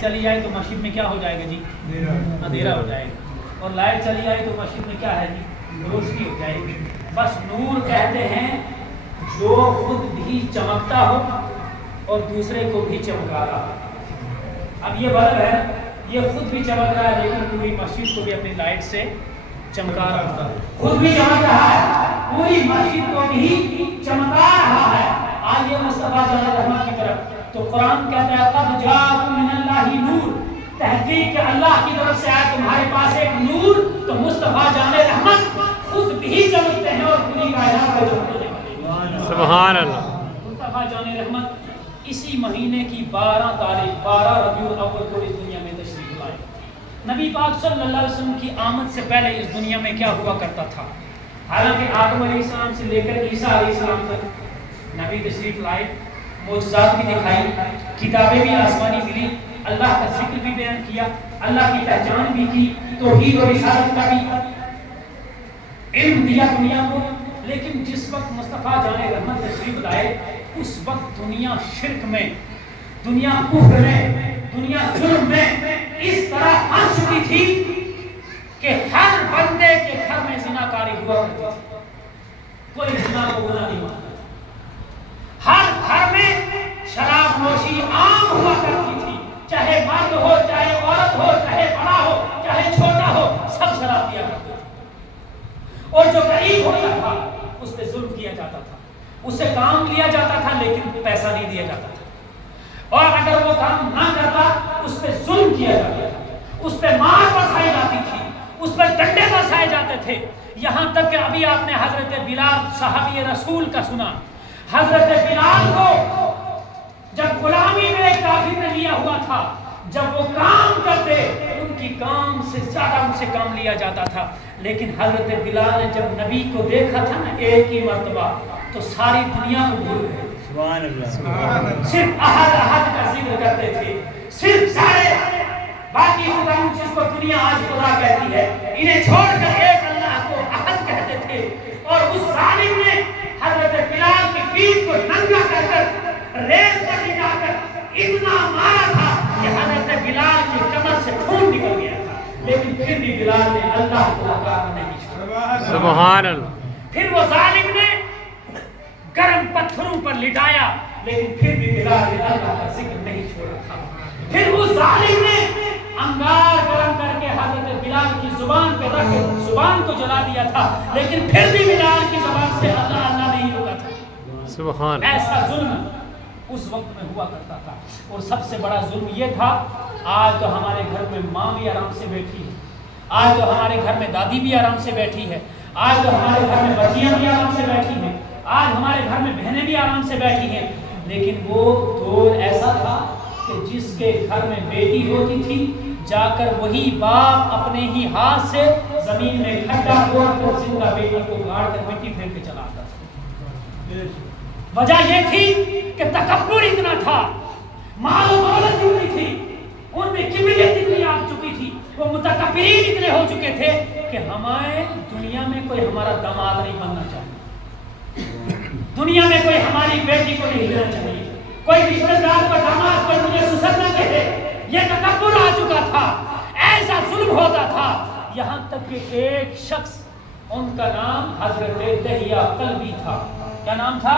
चली जाए तो मस्जिद में क्या हो जाएगा जी? अंधेरा हो जाएगा। और लाइट चली जाए तो मस्जिद में क्या है जी? रोशनी हो जाएगी। बस नूर कहते हैं जो खुद भी चमकता हो और दूसरे को भी चमका रहा हो। अब ये बल्ब है, ये खुद भी चमक रहा है लेकिन पूरी मस्जिद को भी अपनी लाइट से चमका रहा है। खुद भी चमक रहा है, पूरी मस्जिद को भी चमका रहा है। आइए मुस्तफा जान रहमत की तरफ। तो कुरान कहता है कद जाअकुम मिनल्लाहि नूर, तहकीक अल्लाह की तरफ से आया तुम्हारे पास एक नूर। तो मुस्तफा जान रहमत खुद भी चमकते हैं और पूरी कायनात को चमकाने वाले। सुभान अल्लाह। मुस्तफा जान रहमत इसी महीने की 12 तारीख 12 रबीउल अव्वल को इस दुनिया में तशरीफ लाए। नबी पाक सल्लल्लाहु अलैहि वसल्लम की आमद से पहले इस दुनिया में क्या हुआ करता था? हालांकि आदम अलैहिस्सलाम से लेकर ईसा अलैहिस्सलाम तक नबी तशरीफ लाए, मौजज़ात भी दिखाई, किताबें भी आसमानी मिली, अल्लाह का जिक्र भी बयान किया, अल्लाह की पहचान भी की, तौहीद और रिसालत का भी इल्म दिया दुनिया को। लेकिन जिस वक्त मुस्तफा जाने रहमत तशरीफ लाए उस वक्त दुनिया शिर्क में, दुनिया कुफ्र में, दुनिया जुल्म में इस तरह फंस चुकी थी कि हर बंदे के घर में ज़िनाकारी हुआ करती थी। कोई ज़िना को गुनाह नहीं मानता। हर घर में शराब नोशी आम हुआ करती थी, चाहे मर्द हो, चाहे औरत हो, चाहे बड़ा हो, चाहे छोटा हो, सब शराब पिया करते थे। और जो गरीब होता था उस पर जुल्म किया जाता था, उससे काम लिया जाता था लेकिन पैसा नहीं दिया जाता था। और अगर वो काम ना करता उस पर जुल्म किया जाता था, उस पर मार बरसाई जाती थी, उस पर डंडे बरसाए जाते थे। यहाँ तक कि अभी आपने हजरत बिलाल साहबी रसूल का सुना। हजरत बिलाल को जब गुलामी में एक काफिर ने लिया हुआ था, जब वो काम करते उनकी काम से ज्यादा उनसे काम लिया जाता था। लेकिन हजरत बिलाल ने जब नबी को देखा था ना एक ही मर्तबा, तो सारी दुनिया को भूल गए। सुभान अल्लाह। सिर्फ अहद अहद का जिक्र करते थे, सिर्फ सारे बाकी खुदा जिसको दुनिया आज खुदा कहती है, इन्हें छोड़कर एक अल्लाह को अहद कहते थे। और उस जालिम ने हजरत बिलाल की पीठ को नंगा कर रेत पर लिटाकर इतना मारा था कि हजरत बिलाल की कमर से खून निकल गया था। लेकिन फिर भी बिलाल ने अल्लाह को पुकारना नहीं छोड़ा। सुभान अल्लाह। फिर वो जालिम ने गर्म पत्थरों पर लिटाया, लेकिन फिर भी बिलाल ने अल्लाह का जिक्र नहीं छोड़ा था। फिर उस जालिम ने अंगार गर्म करके हजरत बिलाल की जुबान पे रख के जुबान को जला दिया था, लेकिन फिर भी बिलाल की जुबान से अल्लाह अल्लाह नहीं रुका था। सुभान। ऐसा जुल्म उस वक्त में हुआ करता था। और सबसे बड़ा जुल्म ये था, आज तो हमारे घर में माँ भी आराम से बैठी है, आज तो हमारे घर में दादी भी आराम से बैठी है, आज तो हमारे घर में बच्चियां भी आराम से बैठी हैं, आज हमारे घर में बहनें भी आराम से बैठी हैं। लेकिन वो दौर ऐसा था कि जिसके घर में बेटी होती थी, जाकर वही बाप अपने ही हाथ से जमीन में खड्डा खोदकर जिंदा बेटी को गाड़ कर मिट्टी फेंक के चला आता था। वजह यह थी कि तकब्बुर इतना था, माल और दौलत इतनी थी, उनमें किबरियत इतनी आ चुकी थी, वो मुतकब्बिरीन इतने हो चुके थे कि हमारे दुनिया में कोई हमारा दामाद नहीं बनना चाहिए, दुनिया में कोई हमारी बेटी को नहीं लेना चाहिए, कोई रिश्तेदार को दामाद को मुझे ससुर न कहे। ये तकब्बुर आ चुका था, ऐसा जुल्म होता था। यहाँ तक कि एक शख्स, उनका नाम हजरत दहिया कल्बी था। क्या नाम था?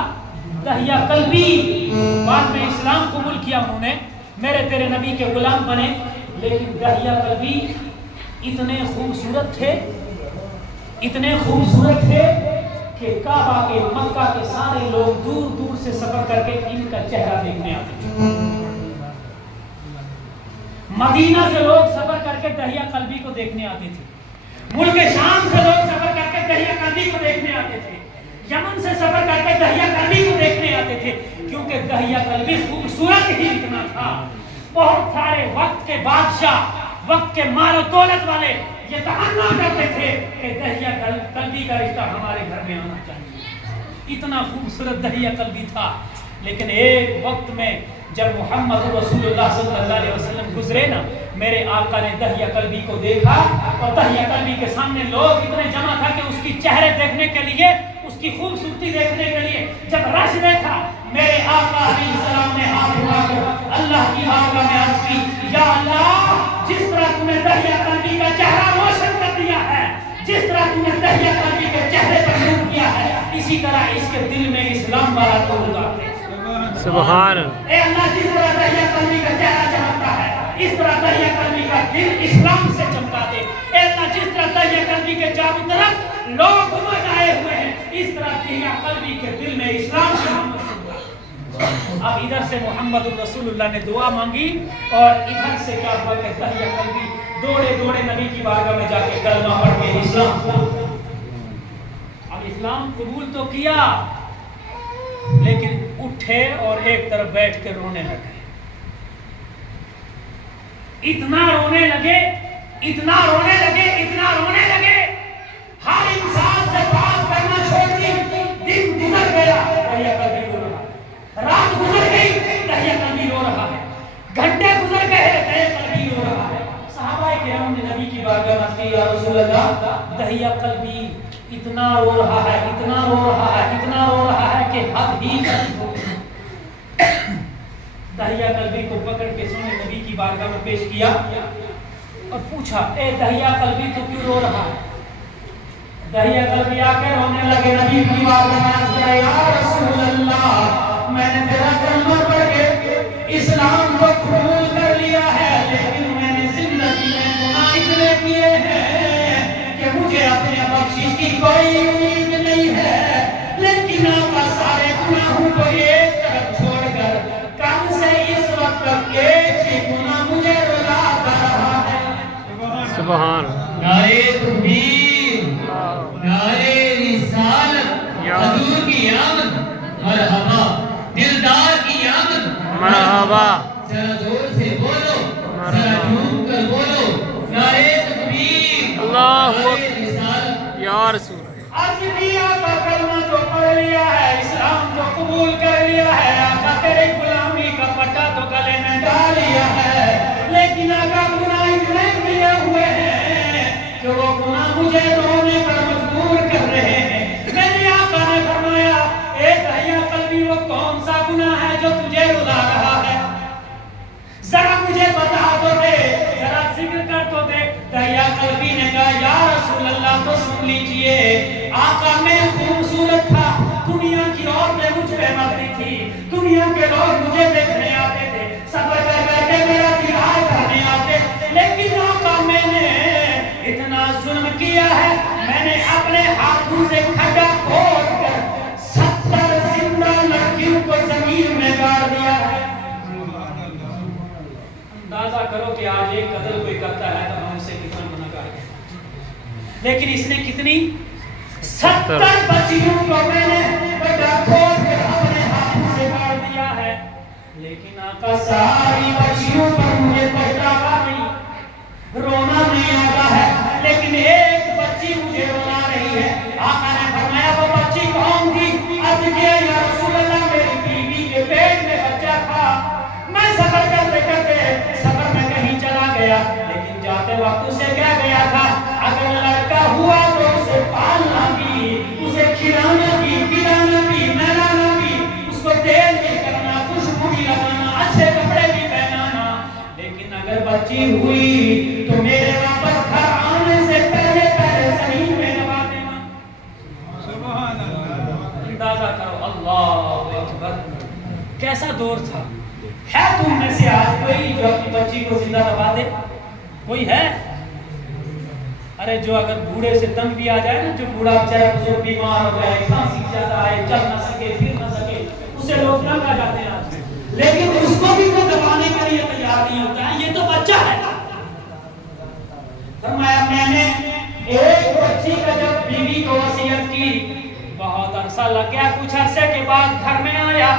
दहिया कल्बी। बाद में इस्लाम कबूल किया उन्होंने, मेरे तेरे नबी के गुलाम बने। लेकिन दहिया कल्बी इतने खूबसूरत थे, इतने खूबसूरत थे कि काबा के, मक्का के सारे लोग दूर दूर से सफर करके इनका चेहरा देखने आते थे। मदीना से लोग सफर करके दहिया कल्बी को देखने आते थे, मुल्क शाम से लोग सफर करके दहिया कल्बी को देखने आते थे, यमन से सफर करके दहिया कल्बी को देखने आते थे, क्योंकि दहिया कल्बी खूबसूरत ही इतना था। बहुत सारे वक्त के बादशाह, वक्त के माल और दौलत वाले ये तमन्ना करते थे कि दहिया कल्बी का रिश्ता हमारे घर में आना चाहिए। इतना खूबसूरत दहिया कल्बी था। लेकिन एक वक्त में जब मोहम्मद रसूलुल्लाह सल्लल्लाहु अलैहि वसल्लम गुजरे ना, मेरे आका ने दहिया कल्बी को देखा और दहिया कल्बी के सामने लोग इतने जमा था कि उसकी चेहरे देखने के लिए, उसकी खूबसूरती देखने के लिए जब रश देखा, मेरे आका अलैहिस्सलाम ने हाथ उठाकर अल्लाह की बारगाह में अर्ज की, या अल्लाह, जिस तरह तूने दहिया कल्बी का चेहरा रोशन कर दिया है, जिस तरह तूने दहिया कल्बी के चेहरे पर नूर किया है, इसी तरह इसके दिल में इस्लाम वाला नूर उतार दे। सुभान ए अल्लाह, जिस तरह दहिया कल्बी का चेहरा चमकता है, इस तरह दहिया कल्बी का दिल इस्लाम से चमका दे। ए अल्लाह, जिस तरह दहिया कल्बी के चारों तरफ लोग उमड़ आए हुए हैं, इस तरह दहिया कल्बी के दिल में इस्लाम से अब इधर से मोहम्मद रसूलुल्लाह ने दुआ मांगी और इधर से क्या हुआ कि दहिया कल्बी दौड़े दौड़े नबी की बारगाह में जाके कलमा पढ़ के इस्लाम, अब इस्लाम कबूल तो किया, लेकिन उठे और एक तरफ बैठ के रोने लगे। इतना रोने लगे, इतना रोने लगे, इतना रोने लगे, हर इंसान से बात करना छोड़ दी। दिन गुजर गया, दहिया कल्बी रो रहा है, रात गुजर गई, दहिया कल्बी रो रहा है, घंटे गुजर गए, दहिया कल्बी रो रहा है। सहाबा किराम ने नबी की बारगाह में कहा, या रसूल अल्लाह, दहिया कल्बी इतना रो रहा है, इतना रो रहा है, इतना रो रहा है कि हद ही नहीं हो। दहिया कल्बी को पकड़ के सोने नबी की बारगाह में पेश किया और पूछा, ए दहिया कल्बी तो क्यों रो रहा है? दहिया कल्बी आके रोने लगे। नबी की बारगाह में आया, या रसूल अल्लाह, मैंने तेरा कलमा पढ़ के इस्लाम को कबूल कर लिया है, लेकिन मैंने जिंदगी में गुनाह इतने किए हैं कि मुझे अपने बख्शिश की कोई उम्मीद नहीं है। लेकिन आपका सारे गुनाहों को एक तरफ छोड़कर कम से इस वक्त तक एक ही गुनाह मुझे रुलाता रहा है। सुभान नारे तकबीर, नारे रिसालत, हुजूर की आमद, मरहबा, दिलदार की आमद, मरहबा, जरा जोर से बोलो, जरा झूम कर बोलो, नारे तकबीर, अल्लाहु नारे रिसालत। या रसूल, अर्ज किया का कलमा तो पढ़ लिया है, इस्लाम तो कबूल कर लिया है, आका तेरे गुलामी का पट्टा तो गले में डाल लिया है, लेकिन आका गुनाह इतने किए हुए हैं कि वो गुनाह मुझे रोने पर मजबूर कर रहे हैं। मेरे आका ने फरमाया, ए दहिया कल्बी, वो कौन सा गुनाह है जो तुझे रुला रहा है? जरा मुझे बता तो दे, जरा जिक्र कर तो दे। दहिया कल्बी ने कहा, या रसूल अल्लाह, तो सुन लीजिए, आका मैं खूबसूरत था, दुनिया की औरतें मुझ पे मरती थी, दुनिया के लोग मुझे देखने आते थे, सफर कर करके मेरा दीदार करने आते, लेकिन आका मैंने इतना जुल्म किया है, मैंने अपने हाथों से खड्डा खोद कर 70 जिंदा लड़कियों को जमीन में गाड़ दिया है। अंदाजा करो कि आज एक कत्ल कोई करता है तो हम उसे कितना गुनाहगार हैं। लेकिन इसने कितनी 70 बच्चियों को मैंने गड्ढा खोद कर अपने हाथों से गाड़ दिया है, लेकिन आका सारी बच्चियों पर मुझे पछतावा नहीं, रोना नहीं आता है, लेकिन एक बच्ची मुझे रोना रही है। आका ने फरमाया, वो बच्ची कौन थी? अर्ज किया, या रसूल अल्लाह, मेरी बीवी के पेट में बच्चा था, मैं सफर करते करते सफर में कहीं चला गया, लेकिन जाते वक्त उसे क्या गया था, अगर लड़का हुआ तो उसे पालना भी, उसे खिलाना भी, पिलाना भी, नहलाना भी, उसको तेल भी करना, खुशबू भी लगाना, अच्छे कपड़े भी पहनाना, लेकिन अगर बच्ची हुई तो मेरे वापस घर आने से पहले पहले जमीन में दबा देना। सुभान अल्लाह, अंदाजा करो, अल्लाह अकबर, कैसा दौर था। है तुम में से आज कोई जो अपनी बच्ची को जिंदा दबा दे? कोई है? अरे जो अगर बूढ़े से तंग भी आ जाए ना, जो बूढ़ा बेचारा बुजुर्ग बीमार हो जाए, खांसी ज्यादा आए, चल ना सके, फिर ना सके, उसे लोग तंग आ जाते हैं आज, लेकिन उसको भी कोई दबाने के लिए तैयार नहीं होता है। ये तो बच्चा है। फरमाया, मैंने एक बच्ची का जब बीवी को वसीयत की, बहुत अरसा लग गया, कुछ अरसे के बाद घर में आया,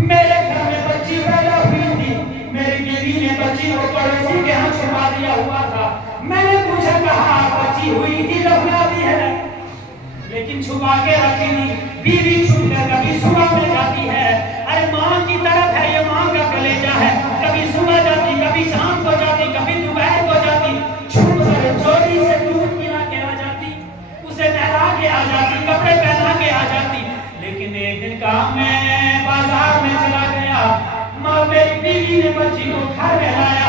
मेरे घर में बच्ची पैदा हुई थी, मेरी बीवी ने बच्ची को पड़ोसी के यहाँ छुपा दिया हुआ था। मैंने पूछा, कहा बच्ची हुई थी, रखना दी है, लेकिन छुपा के रखी नहीं। बीवी छुप कर कभी सुबह में जाती है, अरे माँ की तरफ है, ये माँ का कलेजा है, कभी सुबह जाती, कभी शाम को जाती, कभी दोपहर को जाती, छुप कर चोरी से दूध पिला के आ जाती, उसे नहला के आ जाती, कपड़े पहना के आ जाती। लेकिन एक दिन का मैं बाजार में चला गया, माँ मेरी बीवी ने बच्ची को घर में लाया,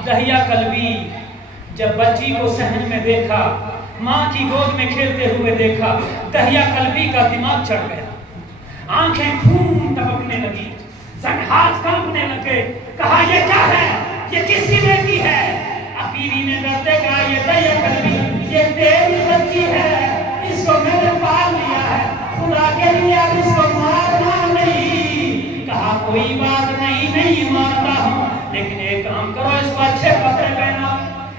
अब दहिया कल्बी जब बच्ची को सहन में देखा, माँ की गोद में खेलते हुए देखा, दहिया कल्बी का दिमाग चढ़ गया, आंखें खून टपकने लगी, हाथ कांपने लगे। कहा ये क्या है, ये किसकी बेटी है? अब बीवी ने डरते कहा ये दहिया कल्बी, ये तेरी बच्ची है, इसको मैंने पाल लिया है, खुदा के लिए अब इसको मारना नहीं। कहा कोई बात नहीं, नहीं मारता हूँ, लेकिन एक काम करो, इसको अच्छे कपड़े पहनाओ,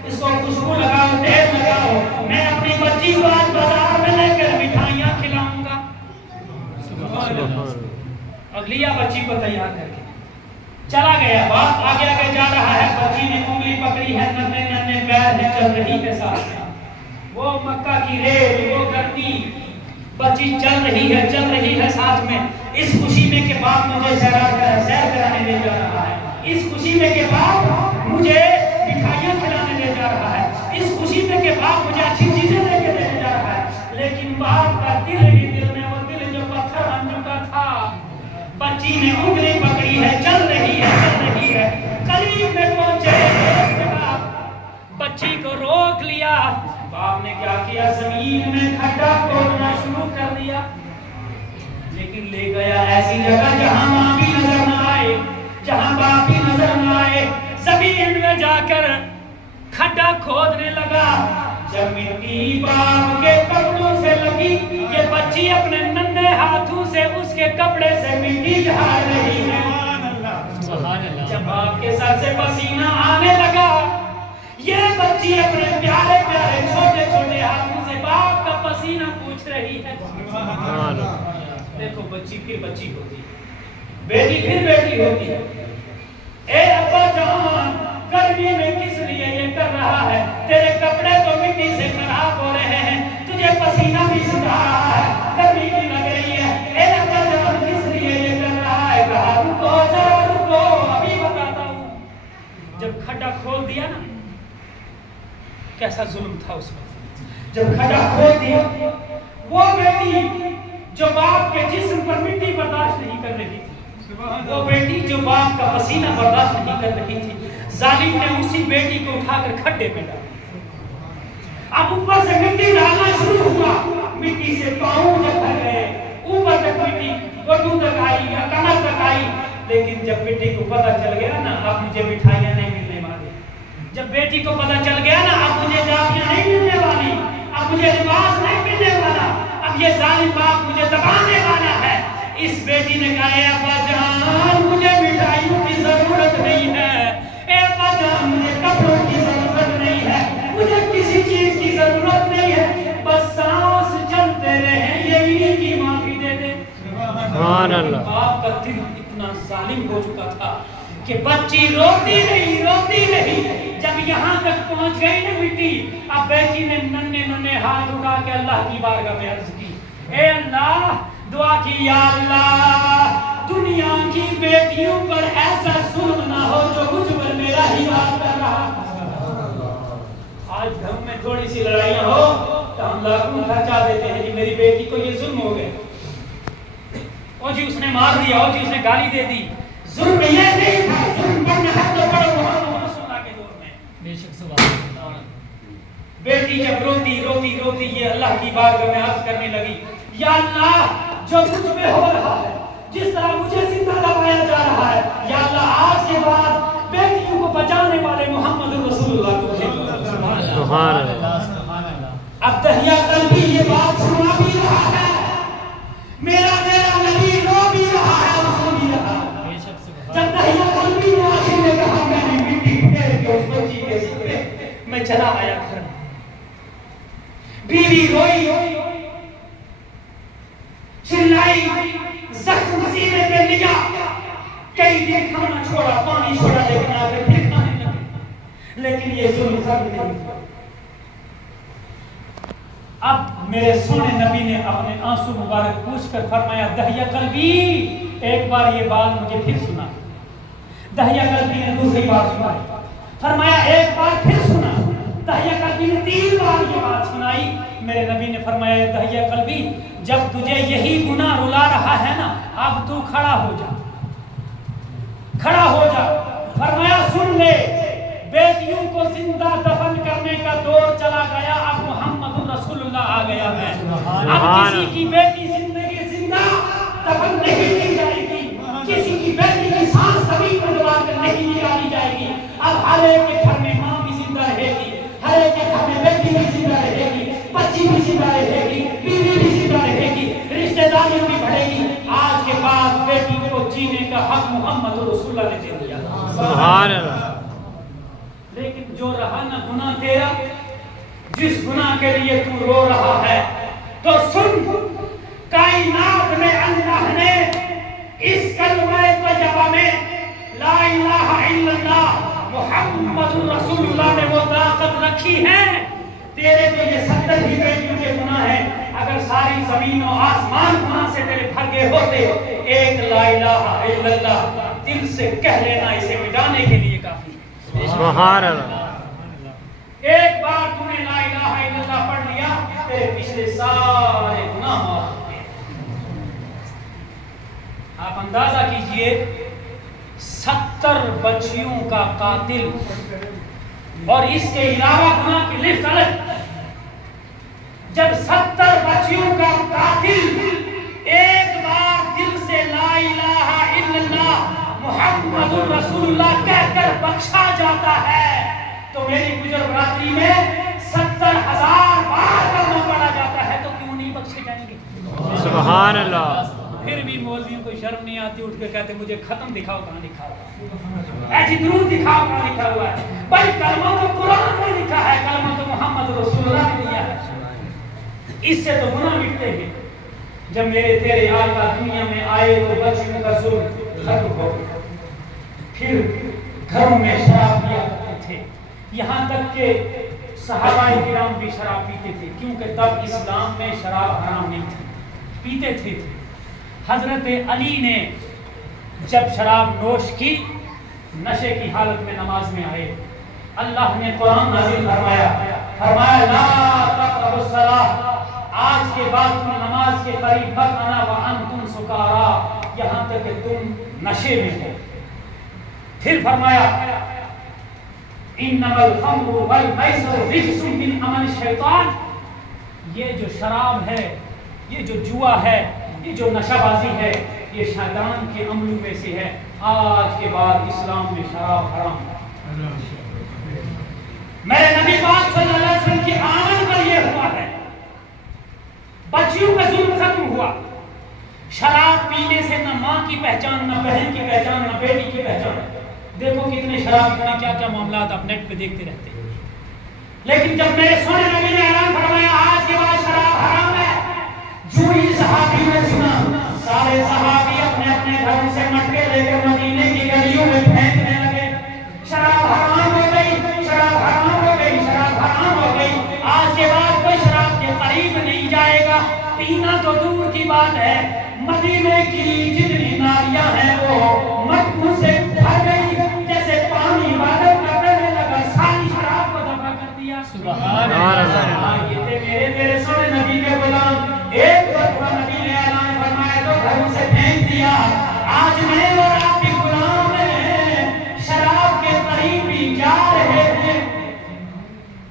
इसको खुशबू लगाओ, तेल लगाओ, मैं अपनी बच्ची को आज बाजार में लेकर मिठाइयाँ खिलाऊंगा। अगलिया बच्ची को तैयार करके चला गया। बाप आगे आगे जा रहा है, बच्ची ने उंगली पकड़ी है, नन्हे नन्हे पैर है, चल रही है साथ में। वो मक्का की रेत, वो गर्मी, बच्ची चल रही है साथ में। इस खुशी में के बाद मुझे सैर कराने ले जा रहा है, इस खुशी में के बाद मुझे मिठाइयाँ खिलाने ले जा रहा है, इस खुशी में के बाद मुझे अच्छी चीजें लेके देने जा रहा है। लेकिन बाप का दिल ही दिल में, वो दिल जो पत्थर बन चुका था। बच्ची ने उंगली पकड़ी है, चल रही है, करीब में पहुंचे, बच्ची को रोक लिया। बाप ने क्या किया, जमीन में खड्डा खोदना शुरू कर दिया, लेकिन ले गया ऐसी जगह जहां मां भी नजर न आए, जहां बाप भी नजर न आए। जमीन में जाकर खड्डा खोदने लगा। जब मिट्टी बाप के कपड़ों से लगी, ये बच्ची अपने नन्हे हाथों से उसके कपड़े से मिट्टी झाड़ रही है। जब बाप के सर से पसीना आने लगा, ये बच्ची अपने प्यारे प्यारे छोटे छोटे हाथों से बाप का पसीना पूछ रही है। देखो बच्ची फिर बच्ची होती है, बेटी फिर बेटी होती है। ए अब्बा जान, गर्मी में किस लिए ये कर रहा है? तेरे कपड़े तो मिट्टी से खराब हो रहे हैं, तुझे पसीना भी सुखा रहा है, गर्मी भी लग रही है। ए अब्बा जान, किस लिए ये कर रहा है? कहा रुको जरा रुको, अभी बताता हूँ। जब खड्डा खोल दिया ना, कैसा जुल्म था उस वक्त। जब खड्डा खोल दिया, वो बेटी जो बाप के जिस्म पर मिट्टी बर्दाश्त नहीं कर रही थी, वो बेटी जो बाप का पसीना बर्दाश्त नहीं कर रही थी, जालिम ने उसी बेटी को उठाकर खड्डे में डाला। अब ऊपर से मिट्टी डालना शुरू हुआ, मिट्टी से पांव जब भर गए, ऊपर तक मिट्टी घुटनों तक आई या कमर तक आई। लेकिन जब बेटी को पता चल गया ना, अब मुझे मिठाइयाँ नहीं मिलने वाली, जब बेटी को पता चल गया ना, अब मुझे जाफियाँ नहीं मिलने वाली, अब मुझे लिबास नहीं मिलने वाला, अब ये जालिम बाप मुझे दबाने वाला है, इस बेटी ने कहा अब्बा जान, मुझे मिठाइयों की जरूरत नहीं है, अब्बा जान, मुझे कपड़ों की जरूरत नहीं है, मुझे किसी चीज की जरूरत नहीं है, बस सांस चलते रहे, यही की माफी दे दे। बाप का दिल इतना जालिम हो चुका था कि बच्ची रोती रही। जब यहाँ तक पहुँच गई ना मिट्टी, अब बेटी ने नन्हे नन्हे हाथ उठा के अल्लाह की बारगाह में अर्ज की, ए अल्लाह, दुआ की, या अल्लाह, दुनिया की बेटियों पर ऐसा जुल्म ना हो जो मुझ पर मेरा ही बात कर रहा। आज घर में थोड़ी सी लड़ाइयाँ हो तो हम लाखों खर्चा देते हैं कि मेरी बेटी को ये जुल्म हो गया, ओ जी उसने मार दिया, ओ जी उसने गाली दे दी। जुल्म ये नहीं था, जुल्म करना है तो बड़ो मोहम्मद रसूलुल्लाह के दौर में। बेशक सुभान। बेटी जब रोती ये अल्लाह की बारगाह में अर्ज करने लगी, या अल्लाह, जो मुझ पे हो रहा है, जिस तरह मुझे जिंदा दबाया जा रहा है, या अल्लाह, आज के बाद बेटियों को बचाने वाले मोहम्मद रसूलुल्लाह को भेज। सुभान अल्लाह। अब दहिया कल्बी ये बात सुना भी रहा है, मेरा नबी रो भी रहा है, सुन भी रहा। जब दहिया कल्बी ने आखिर में कहा, मैंने मिट्टी फेर के उस बच्ची के सिर पे मैं चला आया घर में, बीवी रोई, चिल्लाई, जख्म सीने पे लिया, कई दिन खाना छोड़ा, पानी छोड़ा, लेकिन आगे फिर खाने लगे, लेकिन ये जुल्म खत्म नहीं हुआ। अब मेरे सोने नबी ने अपने आंसू मुबारक पूछकर फरमाया, दहिया कल्बी, एक बार ये बात मुझे फिर सुना। दहिया कल्बी ने दूसरी बार सुनाई, फरमाया एक बार फिर सुना। दहिया कल्बी ने 3 बार ये बात सुनाई। मेरे नबी ने फरमाया, दहिया कल्बी, जब तुझे यही गुनाह रुला रहा है ना, अब तू खड़ा हो जा। फरमाया सुन ले, बेटियों को जिंदा दफन करने का दौर चला गया, अब मोहम्मद रसूलुल्लाह आ गया है। अब किसी की बेटी जिंदगी जिंदा दफन नहीं की जाएगी, किसी की बेटी की सांस कभी दबा कर नहीं निकाली जाएगी। अब हर एक के घर में माँ भी जिंदा रहेगी, हर एक के घर में बेटी भी जिंदा रहेगी, बच्ची भी जिंदा रहेगी, बीवी भी जिंदा रहेगी, रिश्तेदारियां भी बढ़ेगी। आज के बाद बेटी को जीने का हक मोहम्मद रसूलुल्लाह ने दे दिया। सुभान अल्लाह। लेकिन जो रहा ना गुनाह तेरा, जिस गुनाह के लिए तू रो रहा है, तो सुन, कायनात में अल्लाह ने इस कलमे तैयबा में ला इलाहा इल्लल्लाह मुहम्मदुर रसूलुल्लाह ने वो ताकत रखी है। तेरे तो ये 70 ही बेटियों के गुनाह है, अगर सारी जमीन और आसमान गुनाह से तेरे भर गए होते, एक ला इलाहा इल्लल्लाह दिल से कह लेना इसे मिटाने के लिए काफी है। सुभान अल्लाह। एक बार तूने ला इलाहा इल्लल्लाह पढ़ लिया, तेरे पिछले सारे गुनाह माफ हो गए। आप अंदाजा कीजिए, 70 बच्चियों का कातिल और इसके अलावा गुनाह की लिस्ट अलग। जब 70 बच्चियों का कातिल एक बार दिल से ला इलाहा इल्लल्लाह मुहम्मदुर रसूलुल्लाह कहकर बख्शा जाता है, तो मेरी गुजर बरादरी में 70,000 बार कलमा पढ़ा जाता है, तो क्यों नहीं बख्शे जाएंगे? सुभान अल्लाह। फिर भी मौलवियों को शर्म नहीं आती, उठ के कहते मुझे खत्म दिखाओ, कहाँ लिखा हुआ है, ऐसी दुरूद दिखाओ, कहाँ लिखा हुआ है। भाई कलमा तो कुरान में लिखा है, कलमा तो मोहम्मद रसूलुल्लाह ने दिया है। इससे तो गुनाह मिटते हैं। जब मेरे तेरे आका दुनिया में आए तो बच्चियों का जुल्म खत्म हो गया। फिर घरों में शराब पिया करते थे, यहाँ तक के सहाबाए किराम भी शराब पीते थे, क्योंकि तब इस्लाम में शराब हराम नहीं थी, पीते थे। हजरत अली ने जब शराब नोश की, नशे की हालत में नमाज में आए, अल्लाह ने कुरान नाज़िल फरमाया ला तक़रबुस सलाह, आज के बाद तुम नमाज के करीब मत आना, व अंतुम सुकारा, यहाँ तक कि तुम नशे में हो। फिर फरमाया इन्नमल खम्रु वल मैसिरु रिज्सुम मिन अमल शैतान, ये जो शराब है, ये जो जुआ है, ये जो नशाबाजी है, ये शैतान के अमलों में से है। आज के बाद इस्लाम में शराब हराम है। मेरे नबी पाक सल्लल्लाहु अलैहि वसल्लम की आमद पर यह हुआ है, बच्चियों का जुल्म खत्म हुआ। शराब पीने से न माँ की पहचान, न बहन की पहचान, न बेटी की पहचान। देखो कितने शराब पीने क्या क्या मामला आप नेट पे देखते रहते हैं। लेकिन जब मेरे सोने नबी ने ऐलान फरमाया आज के बाद शराब हराम है, जो ही सहाबी ने सुना, सारे सहाबी अपने अपने घरों से मटके लेकर मदीने की गलियों में फेंकने लगे। शराब हराम हो गई, शराब हराम हो गई, शराब हराम हो गई। आज के बाद कोई शराब के करीब नहीं जाएगा। पीना तो दूर की बात है, मदीने की जितनी नालियां हैं वो मटकों से भर गई। जैसे पानी बादल का बहने लगा, सारी शराब को दफा कर दिया। सुभान अल्लाह। ये थे मेरे सोने नबी के गुलाम। एक मरतबा नबी ने ऐलान फरमाया तो घरों से फेंक दिया। आज मैं और आपके गुलाम शराब के करीब भी जा रहे हैं,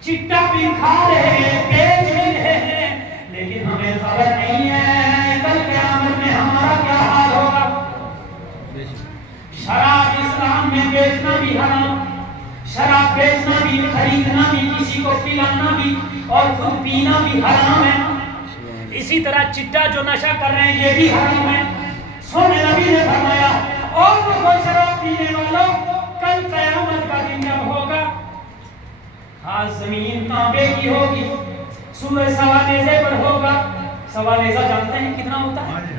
चिट्टा भी खा रहे हैं, बेच भी रहे हैं, लेकिन हमें खबर नहीं है कल क़यामत में हमारा क्या हाल होगा। शराब इस्लाम में बेचना भी हराम, शराब बेचना भी, खरीदना भी, किसी को पिलाना भी और खुद पीना भी हराम है। इसी तरह चिट्टा जो नशा कर रहे हैं ये भी हराम है। सोने नबी ने फरमाया और वो शराब पीने वालों, कल क़यामत का दिन जब होगा, आज जमीन तांबे की होगी, सूरज सवानेज़े पर होगा। सवानेज़ा जानते हैं कितना होता है?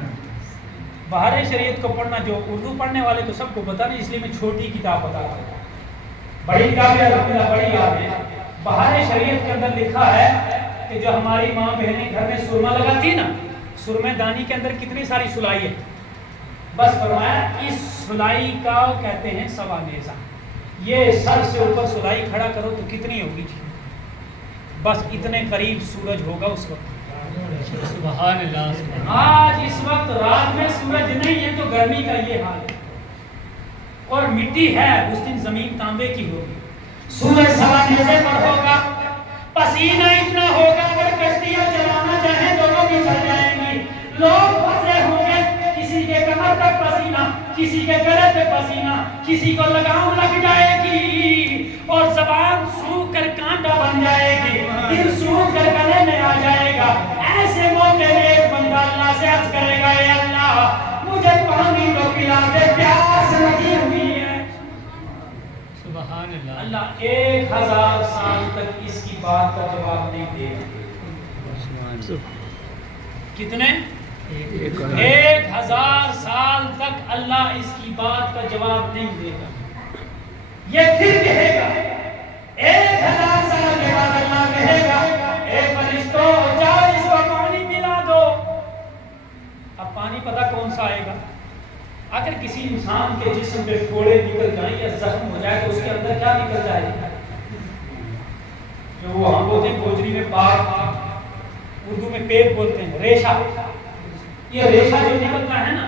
बहारे शरीयत को पढ़ना, जो उर्दू पढ़ने वाले तो सबको पता नहीं, इसलिए मैं छोटी किताब बता रहा हूँ। बड़ी किताबें अल्हम्दुलिल्लाह बड़ी याद है। बहारे शरीयत के अंदर लिखा है कि जो हमारी माँ बहनें घर में सुरमा लगाती ना, सुरमेदानी के अंदर कितनी सारी सुलाई है, बस फरमाया इस सुलाई का कहते हैं सवानेज़ा। ये सर से ऊपर सुलाई खड़ा करो तो कितनी होगी, बस इतने करीब सूरज होगा उस वक्त। सुभान अल्लाह। आज इस वक्त रात में सूरज नहीं है तो गर्मी का ये हाल है, और मिट्टी है, उस दिन जमीन तांबे की होगी। सूरज सवा नीचे पर होगा, पसीना इतना होगा अगर कश्तियां चलाना चाहे दोनों भी चल जाएंगी। लोग फंसे होंगे, किसी के कमर तक पसीना, किसी के गले पे पसीना, किसी को लगाम लग जाएगी और जबान सूख कर कांटा बन जाएगी, दिल सूख कर गले में आ जाएगा। ऐसे मौके में एक बंदा अल्लाह से अर्ज करेगा, या अल्लाह मुझे पानी तो पिला दे, प्यास लगी हुई है। सुभान अल्लाह। अल्लाह 1000 साल तक इसकी बात का जवाब नहीं देगा। कितने? 1000 साल तक अल्लाह इसकी बात का जवाब नहीं देगा। ये फिर कहेगा 1000 साल के बाद अल्लाह कहेगा, ए फरिश्तों जाओ इसको पानी पिला दो। अब पानी पता कौन सा आएगा? अगर किसी इंसान के जिस्म पे फोड़े निकल जाए या जख्म हो जाए तो उसके अंदर क्या निकल जाएगा? जो वो हम बोलते हैं गोजरी में पाक, उर्दू में पेट बोलते हैं, रेशा। ये रेशा जो निकलता है ना,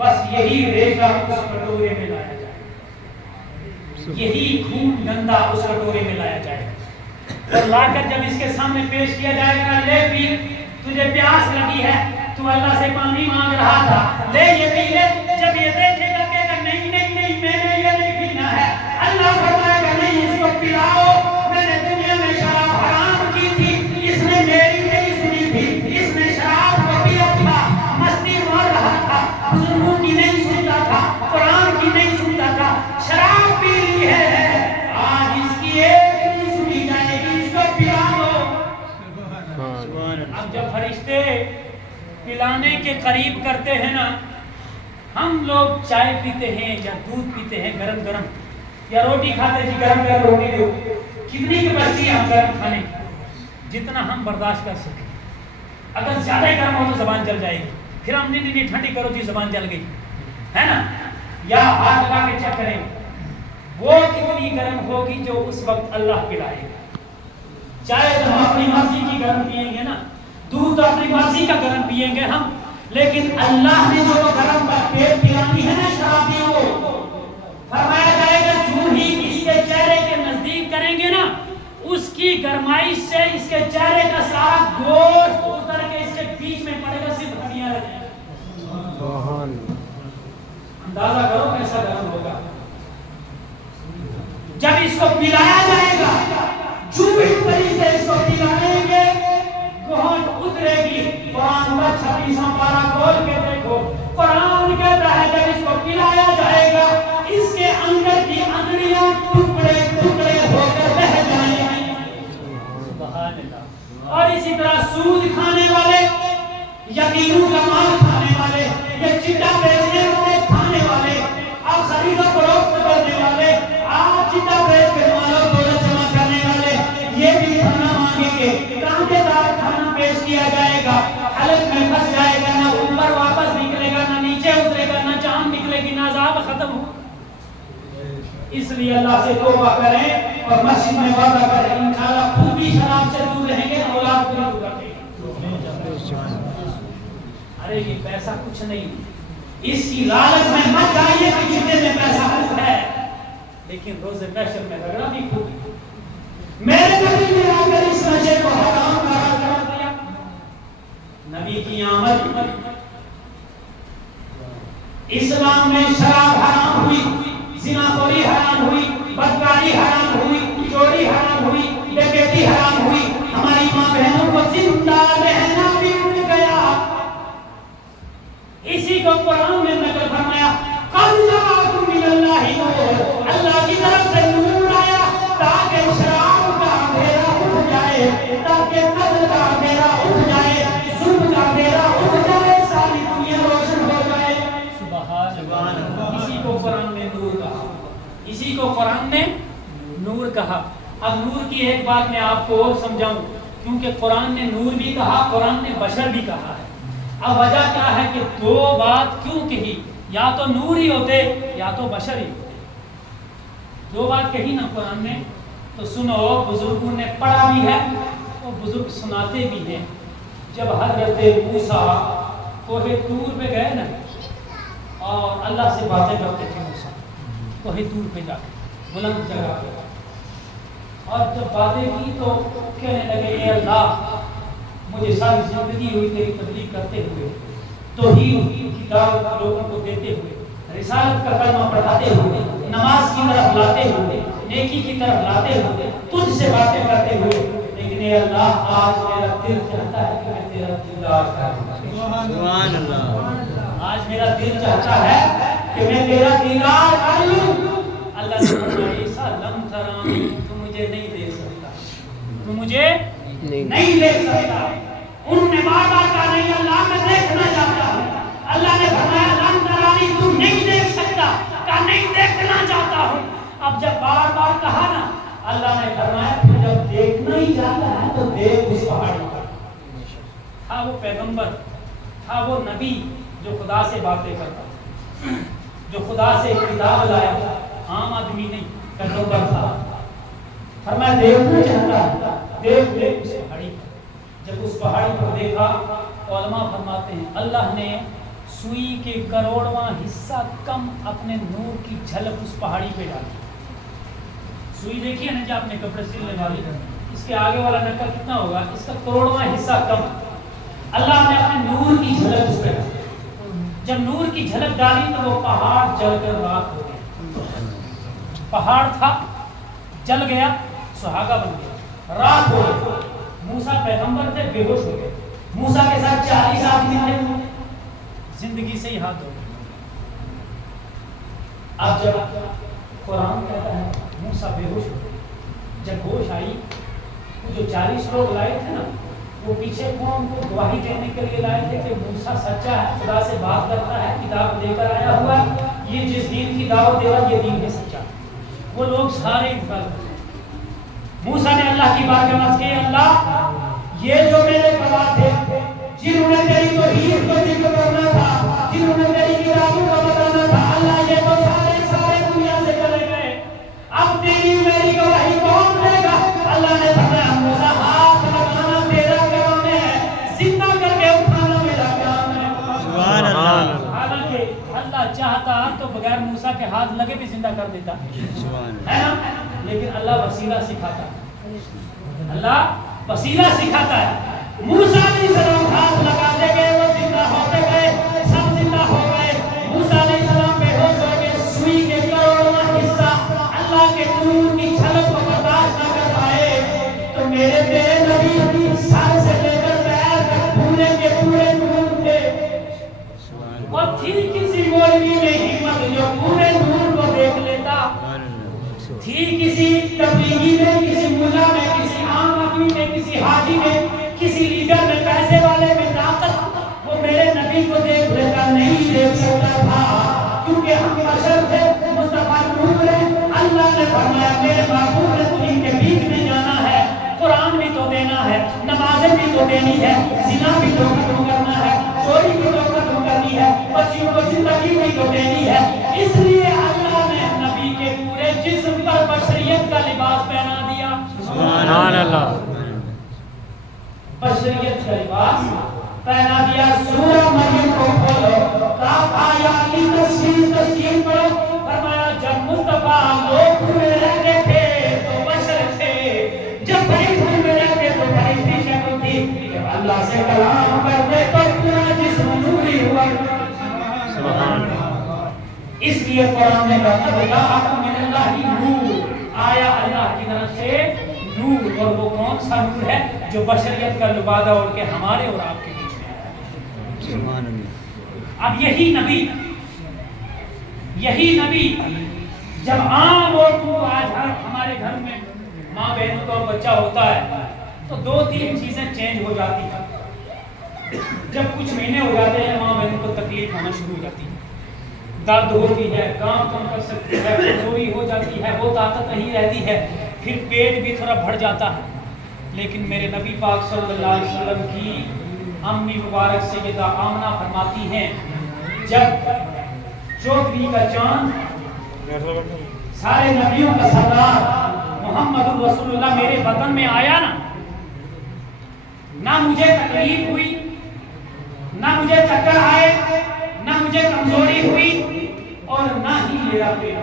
बस यही रेशा उस कटोरे में लाया जाए, यही खून गंदा उस कटोरे में लाया जाएगा और लाकर जब इसके सामने पेश किया जाएगा, ले पी, तुझे प्यास लगी है, तू अल्लाह से पानी मांग रहा था, ले ये पी ले। जब ये देखेगा कहेगा नहीं नहीं नहीं मैंने ये नहीं पीना है। अल्लाह फरमाएगा नहीं इसको पिलाओ, मैंने दुनिया में शराब हराम की थी, इसने मेरी नहीं सुनी थी, इसने शराब को पिया था, मस्ती मार रहा था, बुजुर्गों की नहीं सुनता था, कुरान की नहीं सुनता था, शराब पी ली है, आज इसकी एक नहीं सुनी जाएगी, इसको पिला दो। अब जब फरिश्ते पिलाने के करीब करते हैं ना, हम लोग चाय पीते हैं या दूध पीते हैं गरम गरम, या रोटी खाते हैं गरम गरम रोटी दो, कितनी कैपेसिटी है हम गरम खाने की, जितना हम बर्दाश्त कर सके। अगर ज्यादा गर्म हो तो जबान जल जाएगी, फिर हम नहीं ठंडी करो जी जबान जल गई, है ना, या हाथ लगा के चेक करें वो कितनी गर्म होगी जो उस वक्त अल्लाह पिलाएगा। चाय तो हम अपनी मर्जी की गर्म पिएंगे ना, दूध तो अपनी मर्जी का गर्म पिएंगे हम, लेकिन अल्लाह ने जो गर्म का पेट पिलानी है ना शराबियों को, फरमाया जाएगा जो ही इसके चेहरे के नजदीक करेंगे ना, उसकी गरमाइश से इसके चेहरे का सारा गोश्त उतर के इसके बीच में पड़ेगा, सिर्फ हड्डियां रह जाएंगी। अंदाजा करो कैसा गर्म होगा। जब इसको पिलाया जाएगा, जो भी तरीके इसको पिलाएंगे, घोंट उतरेगी। कुरान का 26वां पारा खोल के देखो, कुरान कहता है जब इसको पिलाया जाएगा, इसके अंदर की अंदरियां टुकड़े टुकड़े होकर बह जाएंगी। और इसी तरह सूद खाने वाले, यकीनों का माल खाने वाले, ये चिट्टा बेचने वाले, खाने वाले, और खरीदो फरोख्त करने वाले, आप चिट्टा बेच के मालो दौलत जमा करने वाले, ये भी खाना मांगेंगे। कांटेदार खाना पेश किया जाएगा, हलक में फंस जाएगा, ना ऊपर वापस निकलेगा, ना नीचे उतरेगा, ना जान निकलेगी, ना अज़ाब खत्म हो। इसलिए अल्लाह से तौबा करें और मस्जिद में वादा करें, इंशाअल्लाह खुद भी शराब से दूर रहेंगे, औलाद को भी दूर रखेंगे। अरे ये पैसा कुछ नहीं, इसकी लालच में मत जाइए कि जितने में पैसा है, लेकिन रोज़े नशर में रगड़ा भी खूब। मेरे नबी ने आकर इस नशे को हराम करार कर दिया। नबी की आमद, इस्लाम में शराब हराम हुई, ज़िनाखोरी हराम हुई, बदकारी हराम हुई, चोरी हराम हुई, डकैती हराम हुई, हमारी माँ बहनों को जिंदा रहना भी मिल गया। इसी को कुरान में नकल फरमाया, अल्लाह की तरफ से नूर आया ताकि शराब का अंधेरा उठ जाए, ताकि कत्ल का अंधेरा उठ जाए, जुल्म का अंधेरा उठ जाए, सारी दुनिया रोशन हो जाए। सुभान अल्लाह। इसी को कुरान में नूर कहा, इसी को कुरान ने नूर कहा। अब नूर की एक बात मैं आपको और समझाऊं, क्योंकि कुरान ने नूर भी कहा, कुरान ने बशर भी कहा है। अब वजह क्या है कि दो बात क्यों कही, या तो नूर ही होते या तो बशर ही होते, दो बात कही ना कुरान ने। तो सुनो, बुजुर्गों ने पढ़ा भी है और बुजुर्ग सुनाते भी हैं। जब हज़रत मूसा कोहे तूर पे गए ना और अल्लाह से बातें करते थे, मूसा कोहे तूर पे जाके बुलंद जगह पे, और जब बातें की तो कहने लगे, ये अल्लाह मुझे सारी जिंदगी हुई तेरी तबलीग करते हुए, तौहीद की दावत लोगों को देते हुए, रिसालत का कलमा पढ़ाते हुए, नमाज की तरफ लाते हुए, नेकी की तरफ लाते हुए, तुझसे बातें करते हुए, लेकिन ये अल्लाह आज मेरा दिल चाहता है कि मैं तेरा दीदार करूं। सुभान अल्लाह। आज मेरा दिल चाहता है कि मैं तेरा दीदार कर लूं। अल्लाह ने फरमाया, ईसा लम तरानी, तू मुझे नहीं देख सकता, तू मुझे नहीं देख सकता। उन्होंने बार-बार कहा, नहीं अल्लाह मैं देखना चाहता हूं। अल्लाह ने फरमाया, लम तरानी, तू नहीं देख सकता, कहा नहीं देखना चाहता हूं। अब जब बार-बार कहा ना, अल्लाह ने फरमाया, तू जब देखना ही चाहता है तो देख उस पहाड़ी पर। था वो पैगंबर, था वो नबी जो खुदा से बातें करता, जो खुदा से किताब लाया, आम आदमी नहीं, पैगंबर था। फरमाया देखना चाहता, देख देख उस पहाड़ी पर। जब उस पहाड़ी पर देखा, उलमा फरमाते हैं अल्लाह ने सुई के करोड़वां हिस्सा कम अपने नूर की झलक उस पहाड़ी पे डाली। सुई देखिए ना, जो आपने कपड़े सिलने वाली, इसके आगे वाला नक्का कितना होगा, इसका करोड़वां हिस्सा कम अल्लाह ने अपने नूर की झलक उस पे डाली। जब नूर की झलक डाली तो वो पहाड़ जलकर राख हो गया। पहाड़ था, जल गया, सुहागा बन गया, राख हो गया। मूसा पैगंबर थे, बेहोश हो गए। मूसा के साथ 40 आदमी थे, जिंदगी से ही हाथ धो गए। अब जब कुरान कहता है मूसा बेहोश हो गए, जब होश आई तो जो 40 लोग लाए थे ना, वो पीछे कौन को गवाही देने के लिए लाए थे कि मूसा सच्चा है, खुदा से बात करता है, किताब लेकर आया हुआ, ये जिस दीन की दावत दे रहा है ये दीन है सच्चा। वो लोग सारे इनकार करते। मूसा ने अल्लाह की बात करना की, अल्लाह ये जो मेरे गवाह थे, जिन्होंने तेरी तौहीद को जिक्र करना था, जिन्होंने तेरी किताबों को बताना था, अल्लाह ये तो सारे दुनिया से चले गए, अब तेरी मेरी गवाही कौन देगा? अल्लाह ने फरमाया, मूसा हाथ लगाना तेरा काम है, जिंदा करके उठाना मेरा काम है। सुभान अल्लाह। हालांकि अल्लाह चाहता तो बगैर मूसा के हाथ लगे भी जिंदा कर देता, है ना, लेकिन अल्लाह वसीला सिखाता है, अल्लाह वसीला सिखाता है। मूसा अलैहिस्सलाम हाथ लगाते गए, वो जिंदा होते गए, सब जिंदा हो गए। मूसा अलैहिस्सलाम बेहोश हो गए, सुई के करोड़वां हिस्सा अल्लाह के नूर की झलक को बर्दाश्त न कर पाए। तो मेरे तेरे नबी सर से लेकर पैर तक पूरे के पूरे नूर थे। और थी किसी मौलवी में हिम्मत जो पूरे नूर को देख लेता, थी किसी तबलीगी में, किसी मुल्ला में, किसी आम आदमी में, किसी हाजी में, किसी लीडर में, पैसे वाले में ताकत, वो मेरे नबी को देख लेता, नहीं देख सकता था, क्योंकि हम बशर थे, मुस्तफा नूर है। अल्लाह ने फरमाया, मेरे महबूब ने तुम्हीं के बीच में जाना है, कुरान भी तो देना है, नमाजें भी तो देनी है, जिना भी तो खत्म करना है, चोरी भी तो खत्म करनी है, बच्चियों को जिंदगी भी तो देनी है। इसलिए अल्लाह ने नबी के पूरे जिस्म पर बशरियत का लिबास पहना दिया। सुभान अल्लाह। बशरियत का लिबास पहना दिया। सूरह मरियम को खोलो, काफ आयात की तस्वीर पढ़ो। फरमाया, जब मुस्तफा लोग में रहते थे तो बशर थे, जब फरिश्ते में रहते तो फरिश्ती शक्ल थी, जब अल्लाह से कलाम करते तो पूरा जिस्म नूरी हुआ। सुभान अल्लाह। इसलिए कुरान ने कहा, मिनल्लाहि नूर, आया अल्लाह की तरफ से नूर। और वो कौन सा नूर है? जो बशरियत का लिबादा ओढ़ के हमारे और आपके बीच में है। अब यही नबी जब आम और तू आज हमारे घर में माँ बहनों का बच्चा होता है तो 2-3 चीजें चेंज हो जाती है। जब कुछ महीने हो जाते हैं माँ बहनों को तकलीफ होना शुरू हो जाती है, दर्द होती है, काम कम कर सकती है, कमजोरी हो जाती है, वो ताकत नहीं रहती है, फिर पेट भी थोड़ा बढ़ जाता है। लेकिन मेरे नबी पाक सल्लल्लाहु अलैहि वसल्लम की अम्मी मुबारक सैयदा आमना फरमाती हैं, जब चौथरी का चांद, सारे नबियों का सरदार मोहम्मद रसूलुल्लाह मेरे बदन में आया ना मुझे तकलीफ हुई, ना मुझे चक्कर आए, ना मुझे कमजोरी हुई, और ना ही मेरा पेट।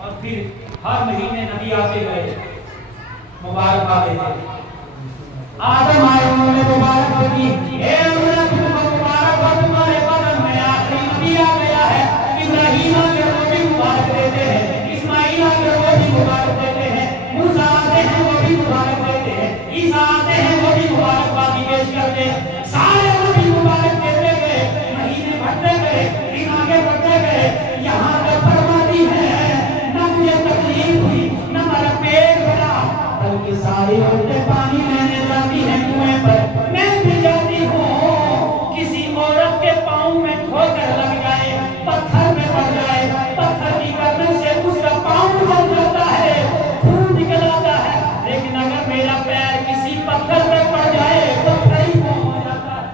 और फिर हर महीने नबी आते गए, मुबारकबाद देते। आदम आए, उन्होंने मुबारकबाद दी, ए अल्लाह तुमको मुबारक हो, तुम्हारे बदन में आखिरी नबी आ गया है। इब्राहीम आके वो भी मुबारक देते हैं, इस्माइल आके वो भी मुबारक देते हैं, मूसा आते हैं वो भी मुबारक देते हैं, ईसा आते हैं वो भी मुबारकबादी पेश करते हैं। सारे वो भी मुबारक देते गए, महीने बढ़ते गए, दिन आगे बढ़ते गए। यहाँ तक फरमाती है न मुझे तकलीफ हुई, न मेरा पेट भरा, बल्कि सारी औरतें पानी लेने जाती हैं कुएं पर, मैं भी जाती हूँ। किसी औरत के पाँव में ठोकर लग जाए, पत्थर में पड़ जाए, पत्थर की गर्दन से उसका पाँव जल जाता है, खून निकल आता है। लेकिन अगर मेरा पैर किसी पत्थर में पड़ जाए, पत्थर ही हो जाता है।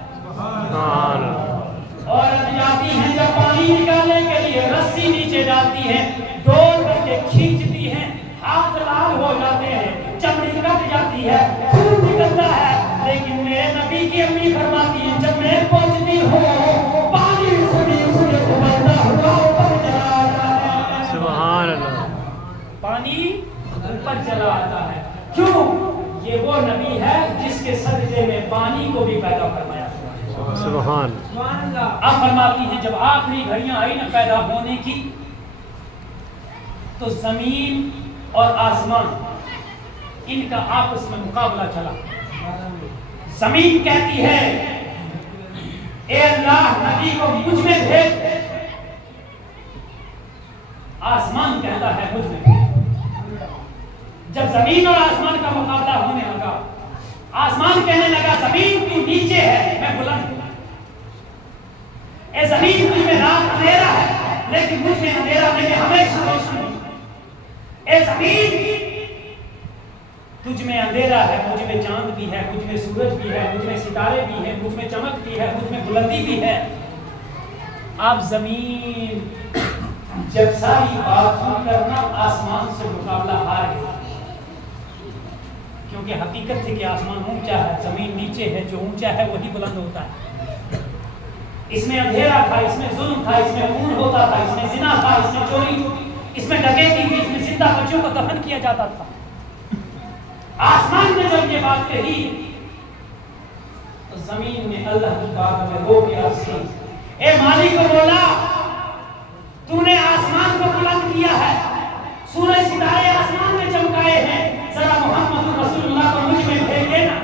औरत जाती है जब पानी निकालने के लिए, रस्सी नीचे डालती है, डोल करके खींचती है, हाथ लाल हो जाते हैं, चमड़ी कट जाती है, खून निकलता है। लेकिन मेरे नबी की अम्मी फरमाती है जब मैं पहुंचती हूँ, पानी खुद उबलता हुआ ऊपर चला आता है। सुभान अल्लाह। पानी ऊपर चला आता है। क्यों? ये वो नबी है जिसके सदक़े में पानी को भी पैदा फरमाया। सुभान। अब फरमाती हैं जब आखिरी घड़ियां आई ना पैदा होने की, तो जमीन और आसमान इनका आपस में मुकाबला चला। जमीन कहती है ए अल्लाह नबी को मुझ में भेज, आसमान कहता है मुझ में। जब जमीन और आसमान का मुकाबला होने लगा, आसमान कहने लगा जमीन तू नीचे है, मैं बुलंद हूं। ए जमीन तुझ में रात अंधेरा है, लेकिन मुझ में अंधेरा नहीं, हमेशा रोशनी। ए जमीन तुझ में अंधेरा है, मुझ में चांद भी है, मुझ में सूरज भी है, मुझ में सितारे भी हैं, मुझ में चमक भी है, मुझ में बुलंदी भी है। अब जमीन जब सारी बात सुनकर ना आसमान से मुकाबला हार गया, क्योंकि हकीकत है कि आसमान ऊंचा है, जमीन नीचे है, जो ऊंचा है वही बुलंद होता है। इसमें अंधेरा था, इसमें जुल्म था, इसमें खून होता था, इसमें जिना था, इसमें चोरी, इसमें डकैती थी, इसमें जिंदा बच्चों को दफन किया जाता था। आसमान ने जब ये बात कही तो जमीन में अल्लाह की बात में रो के अर्ज की, ए मालिक को बोला तूने आसमान को बुलंद किया है, सूरज सितारे आसमान में चमकाए हैं, जरा मोहम्मद रसूलुल्लाह को मुझ में भेज देना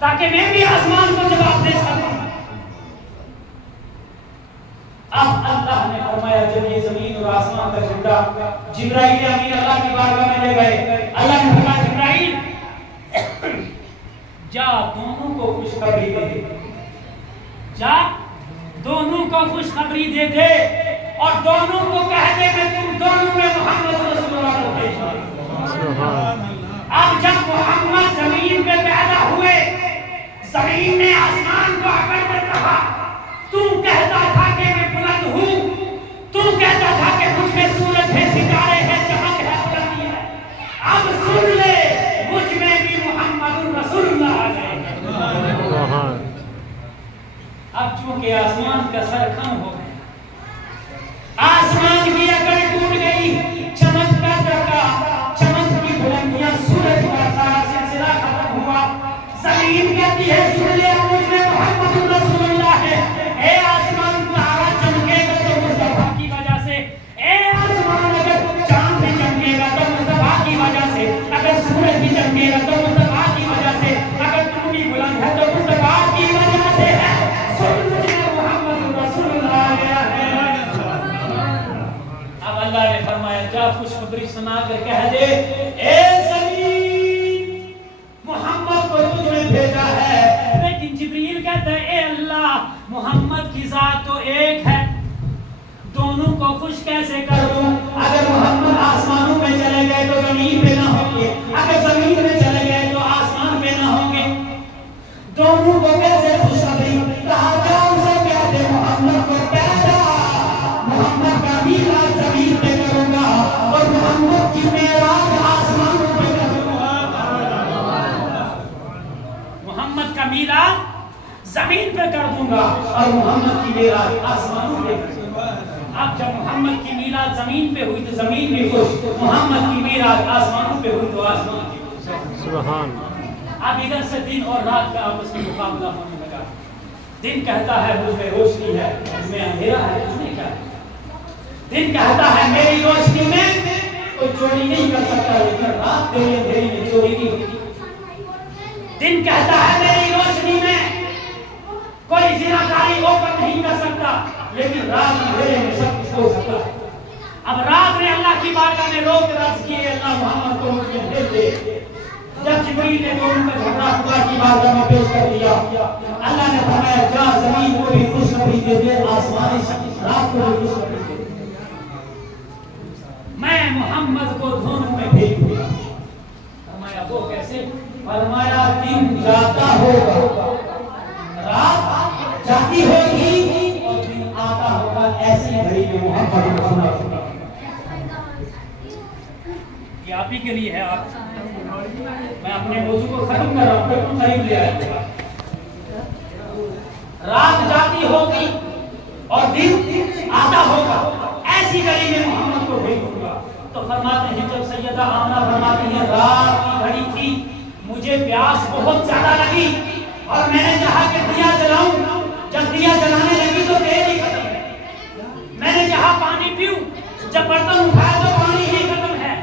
ताकि मैं भी आसमान को जवाब दे सकूं। अब अल्लाह ने फरमाया जब ये जमीन और आसमान का झंडा जिब्राइल अमीन अल्लाह की बारगाह में ले गए, अल्लाह ने फरमाया जिब्राइल जा दोनों को खुशखबरी दे दे, जा दोनों को खुशखबरी दे दे और दोनों को कह दे कि तुम दोनों में मोहम्मद रसूलुल्लाह को भेज। अब जब मोहम्मद जमीन पे पैदा हुए, जमीन ने आसमान को आकर के कहा तू कहता था कि मैं बुलंद हूँ, तू कहता था कि मुझ में सूरज है, सितारे हैं, चमक है, बुलंदी है, अब सुन ले मुझ में भी मोहम्मद रसूलुल्लाह आ गए। अब चूंकि आसमान का सर कम हो गया, आसमान की अकड़ टूट गई, चमक का दरका, चमक की बुलंदियां, सूरज का सारा सिलसिला खत्म हुआ। जमीन कहती है सुन ले मुझ में मोहम्मद रसूलुल्लाह है। ए आसमान तारा चमकेगा तो मुस्तफा की वजह से, ए आसमान अगर चांद भी चमकेगा तो मुस्तफा की वजह से, अगर सूरज भी चमकेगा तो मुस्तफा की वजह से, अगर तू भी बुलंद है तो मुस्तफा की वजह से है। सुन मुझ में मोहम्मद रसूलुल्लाह आ गया है। अब अल्लाह ने फरमाया जा खुशखबरी सुना कर कह दे ए जमीन मोहम्मद को तुझे भेजा है। लेकिन जिब्रील कहता है ए अल्लाह मोहम्मद की जात तो एक है, दोनों को खुश कैसे कर दूं? अगर मोहम्मद आसमानों में चले गए तो जमीन पे ना होंगे, अगर जमीन में चले गए तो आसमान पे ना होंगे, दोनों को कैसे खुशखबरी? कहा जाओ उसे कहते मोहम्मद को पैदा, मोहम्मद का मीलाद जमीन पे करूंगा और मोहम्मद की मेराज आसमानों पे करूंगा। मोहम्मद का मीलाद जमीन पे कर दूंगा और मोहम्मद की मेराज आसमानों पे करूंगा। अब जब मोहम्मद की मीराज जमीन पे हुई तो जमीन भी खुश, मोहम्मद की मीराज आसमानों पे हुई तो आसमान भी खुश। सुभान। अब इधर से दिन और रात का आपस में मुकाबला होने लगा। दिन कहता है मुझ में रोशनी है, मुझ में अंधेरा है, तुझमें क्या है? दिन कहता है मेरी रोशनी में कोई चोरी नहीं कर सकता, लेकिन रात तेरी अंधेरी में चोरी नहीं होती। दिन कहता है मेरी रोशनी में कोई जिनाकारी ओपन नहीं कर सकता, लेकिन रात अंधेरे में सब कुछ हो सकता है। अब रात ने अल्लाह की बारगाह में रोक रस किए, अल्लाह मोहम्मद को मुझे भेज दे। जब जिब्रील ने दोनों का झगड़ा खुदा की बारगाह में पेश कर दिया, अल्लाह ने फरमाया जा जमीन को भी खुशखबरी दे दे, आसमानी रात को भी खुशखबरी दे दे, मैं मोहम्मद को दोनों में भेज दूंगा। फरमाया वो कैसे? फरमाया दिन जाता होगा, रात जाती होगी और दिन आता होगा, ऐसी घड़ी में मोहम्मद को सुना। ये आप ही के लिए है। आप मैं अपने मौजू को खत्म कर रहा हूँ, बिल्कुल करीब ले आया। रात जाती होगी और दिन आता होगा, ऐसी घड़ी में मोहम्मद को भेज दूंगा। तो फरमाते हैं जब सैयदा आमना फरमाती है रात की घड़ी थी, मुझे प्यास बहुत ज्यादा लगी और मैंने चाहा कि दिया जलाऊं। जब दिया जलाने लगी तो तेल ही खत्म है। मैंने चाहा पानी पीऊं, जब बर्तन उठाया तो पानी ही खत्म है।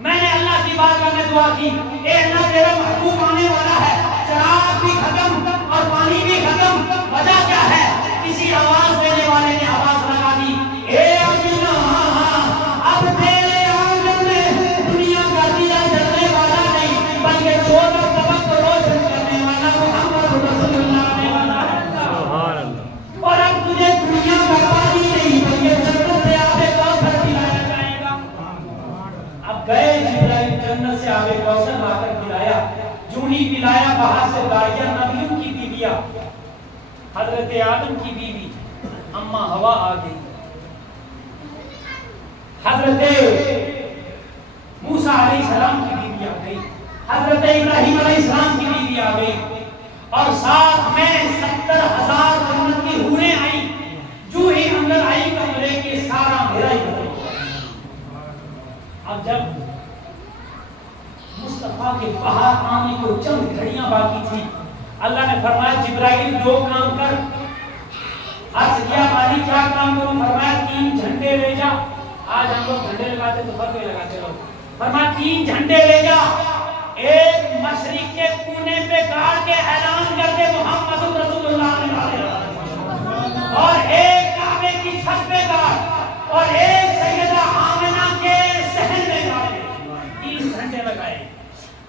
मैंने अल्लाह की बारगाह में दुआ की, ए अल्लाह तेरा महबूब आने वाला है, शराब भी खत्म और पानी भी खत्म, वजह क्या है? किसी आवाज देने वाले ने आवाज लगा दी, ए अल्लाह अब तेरे आंगन में दुनिया का दिया जलने वाला नहीं, बल्कि छोटा तबक को रोशन करने वाला मोहम्मद रसूलुल्लाह आने वाला है। सुभान अल्लाह। और अब तुझे दुनिया का पानी नहीं बल्कि जन्नत से आबे कौसर पिलाया जाएगा। अब गए जिब्राइल जन्नत से आबे कौसर लाकर पिलाया। जो ही पिलाया बाहर से दारिया नबियों की बीवियां, हजरत आदम की बीवी अम्मा हवा आ गई, हजरत मूसा अलैहिस्सलाम की बीवी आ गई, हजरत इब्राहिम अलैहिस्सलाम की बीवी आ गई और साथ में 70,000 जन्नत की हूरें आई। जो ही अंदर आई कमरे के सारा अंधेरा ही हो गया। अब जब मुस्तफा के बाहर आने को चंद घड़ियां बाकी थी, अल्लाह ने फरमाया जिब्राइल दो काम कर। अर्ज किया मालिक क्या काम करूं? फरमाया 3 झंडे ले जा। आज हम लोग झंडे लगाते तो फर्क नहीं लगाते लोग। फरमाया 3 झंडे ले जा, एक मशरिक के कोने पे गाड़ के ऐलान कर दे मोहम्मद रसूलुल्लाह और एक काबे की छत पे गाड़ और एक सैयदा आमिना के सहन में गाड़। 3 झंडे लगाए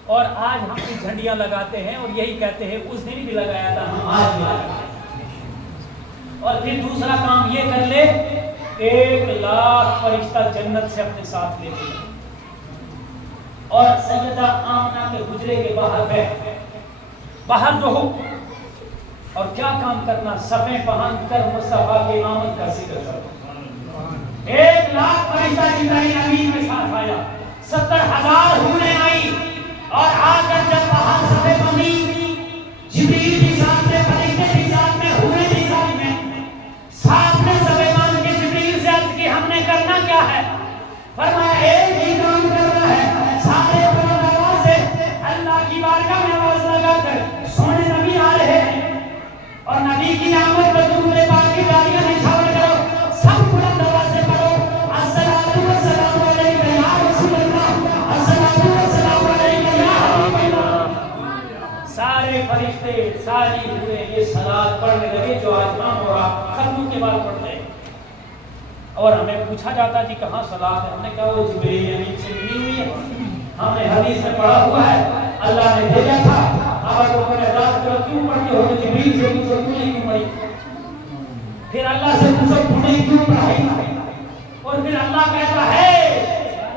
और आज हम भी झंडियां लगाते हैं और यही कहते हैं उस दिन भी लगाया था, हम आज भी लगाते हैं। और फिर दूसरा काम ये कर ले, 1 लाख फरिश्ता जन्नत से अपने साथ लेते हैं और सैयदा आमना के हुजरे के बाहर बैठ, बाहर रहो और क्या काम करना, सफे पहन कर मुस्तफा के आमद का जिक्र करो। 1 लाख फरिश्ता जिब्राइल अमीन के साथ आया, 70,000 हूरें आई और आकर जब बाहर सफे बनी, जिब्रील भी साथ में, फरिश्ते भी साथ में, हूरें भी साथ में सफे मान के जिब्रील से अर्ज की हमने करना क्या है? फरमाया एक ही काम करना है, सारे दरवाजे से अल्लाह की बारगाह में आवाज लगाकर सोने नबी आ रहे हैं और नबी की आमद पर दुरूद पाक की गालियां निछावर करो, सब बुलंद आवाज से पढ़ो अस्सलातु वस्सलामु अलैका या रसूलल्लाह, अस्सलातु वस्सलामु अलैका या हबीबल्लाह। सारे फरिश्ते सारी हुए ये सलात पढ़ने लगे जो आज नाम हो रहा खत्म के बाद पढ़ते हैं। और हमें पूछा जाता कि कहाँ सलात है, हमने कहा वो जिब्रील अमीन से मिली हुई है, हमने हदीस में पढ़ा हुआ है, अल्लाह ने भेजा था। अब अगर तुम एतराज करो क्यों पढ़ते हो तो जिब्रील से पूछो तूने क्यों पढ़ी, फिर अल्लाह से पूछो तूने क्यों पढ़ाई, और फिर अल्लाह कहता है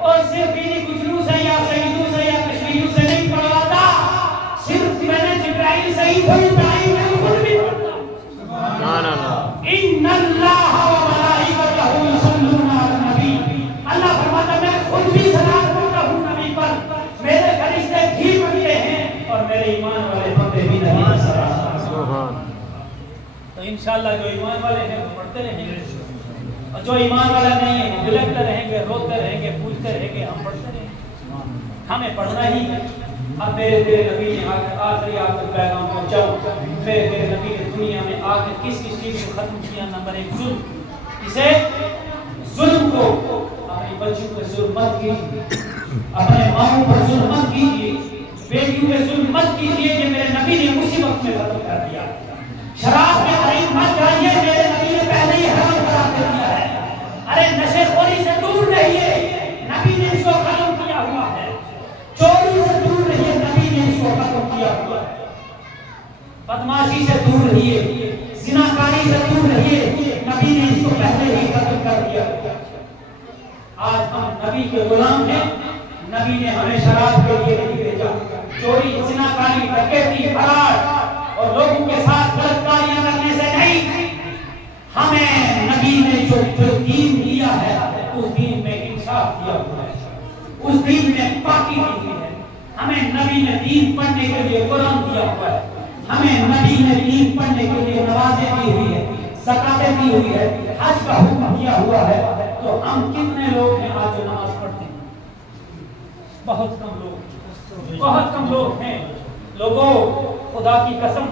और सिर्फ इन्हीं गुजरू से या सईदू से या कश्मीरू से नहीं पढ़वाता, सिर्फ मैंने जिब्राइल से ही थोड़ी पढ़ाई, मैं खुद भी पढ़ता। इन्नल्लाह व मलाइकतहु युसल्लूना अलन नबी, अल्लाह फरमाता मैं खुद भी सलात पढ़ता हूँ नबी पर, मेरे फरिश्ते भी पढ़ते हैं और मेरे ईमान वाले बंदे भी नबी पर सलात। तो इंशाअल्लाह जो ईमान वाले हैं वो पढ़ते रहेंगे और जो ईमान वाला नहीं है वो बिलखते रहेंगे, रोते रहेंगे, पूछते रहेंगे, हम पढ़ते रहेंगे। हमें पढ़ना ही है। अब मेरे तेरे नबी ने आखिरी आखिर पैगाम पहुंचाऊं। मेरे तेरे नबी ने दुनिया में आकर किस किस चीज को खत्म किया? नंबर 1 जुल्म। इसे जुल्म को, अपनी बच्चियों पर जुल्म मत कीजिए, अपने माओं पर जुल्म मत कीजिए, बेटियों पे जुल्म मत कीजिए। ये मेरे नबी ने उसी वक्त में खत्म कर दिया। शराब के करीब मत जाइए, मेरे नबी ने पहले ही हराम करा दिया है। अरे नशेखोरी से दूर रहिए, नबी ने इसको खत्म किया हुआ है। चोरी से दूर रहिए, नबी ने इसको खत्म किया हुआ है। बदमाशी से दूर रहिए, जिनाकारी से दूर रहिए, नबी ने इसको पहले ही खत्म कर दिया। आज हम नबी के गुलाम हैं। नबी ने हमें शराब के लिए नहीं भेजा। चोरी, जिनाकारी, डकैती, फराड और लोगों के साथ बलात्कारियां करने से नहीं। हमें नबी ने जो दीन दिया है, उस दीन में इंसाफ दिया हुआ है, उस दीन में पाकी दी हुई है। हमें नबी ने दीन पढ़ने के लिए कुरान दिया हुआ है। हमें नबी ने दीन पढ़ने के लिए नमाजें दी हुई है, ज़कातें दी हुई है, हज का हुक्म दिया हुआ है। तो हम कितने लोग हैं आज जो नमाज पढ़ते हैं? बहुत कम लोग, बहुत कम लोग हैं। लोगों, खुदा की कसम,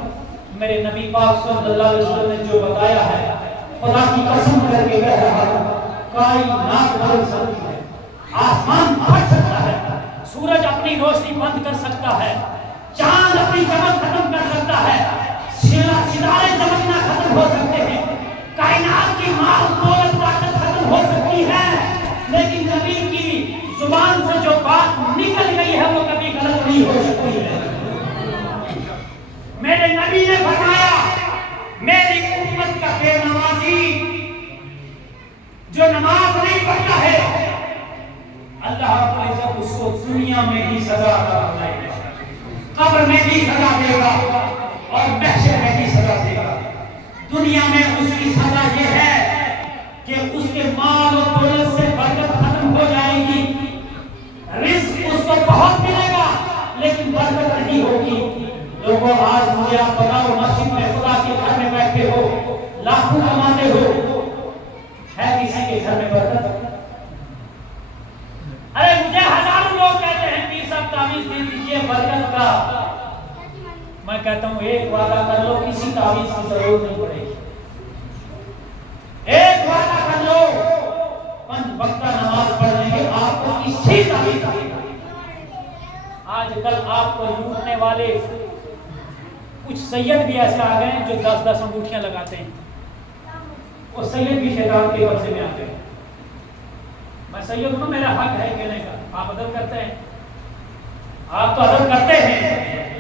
मेरे नबी पाक सल्लल्लाहु अलैहि वसल्लम ने जो बताया है, खुदा की कसम करके कह रहा हूं, कायनात बदल सकती है, आसमान फट सकता है, सूरज अपनी रोशनी बंद कर सकता है, चांद अपनी चमक खत्म कर सकता है, सितारे चमकना खत्म हो सकते हैं, कायनात की माल दौलत ताकत खत्म हो सकती है, लेकिन नबी की जुबान से जो बात निकल गई है वो कभी गलत नहीं हो सकती है। मेरे नबी ने फरमाया, मेरी उम्मत का बेनमाजी जो नमाज नहीं पढ़ता है, अल्लाह रब्बुल इज्जत उसको दुनिया में ही सजा देगा, कब्र में भी सजा देगा और महशर में भी सजा देगा। दुनिया में उसकी सजा ये है कि उसके माल और दौलत से बरकत खत्म हो जाएगी, रिस्क उसको बहुत मिलेगा लेकिन बरकत नहीं होगी। लोगों, आज मुझे आप बताओ, मस्जिद में खुदा के घर में बैठे हो, लाखों कमाते हो, है किसी के घर में बरकत? अरे मुझे हजारों लोग कहते हैं पीर साहब तावीज़ दे दीजिए बरकत का। मैं कहता हूं एक वादा कर लो, किसी तावीज़ की जरूरत नहीं पड़ेगी। एक वादा कर लो, 5 वक्त नमाज पढ़ लेंगे, आपको किसी तावीज़ की। आजकल आपको लूटने वाले कुछ सैयद भी ऐसे आ गए हैं जो 10-10 अंगूठियां लगाते हैं, और सैयद भी शैतान के कब्जे में आते हैं। मैं सैयद हूं, मेरा हक है कहने का। आप अदब करते हैं, आप तो अदब करते हैं,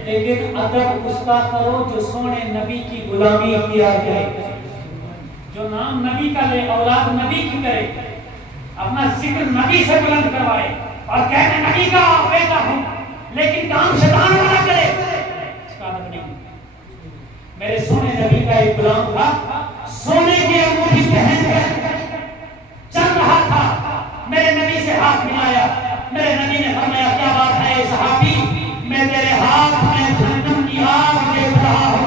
लेकिन अदब उसका करो जो सोने नबी की गुलामी इख्तियार करे, जो नाम नबी का ले, औलाद नबी की करे, अपना जिक्र नबी से बुलंद करवाए और कहने नबी का बेटा हूं, लेकिन काम शैतान वाला करे, इसका अदब नहीं। मेरे सोने नबी का एक गुलाम था, सोने की अंगूठी पहन कर चल रहा था, मेरे नबी से हाथ मिलाया, मेरे नबी ने फरमाया क्या बात है सहाबी, मैं तेरे हाथ में जहन्नम की आग देख रहा हूं।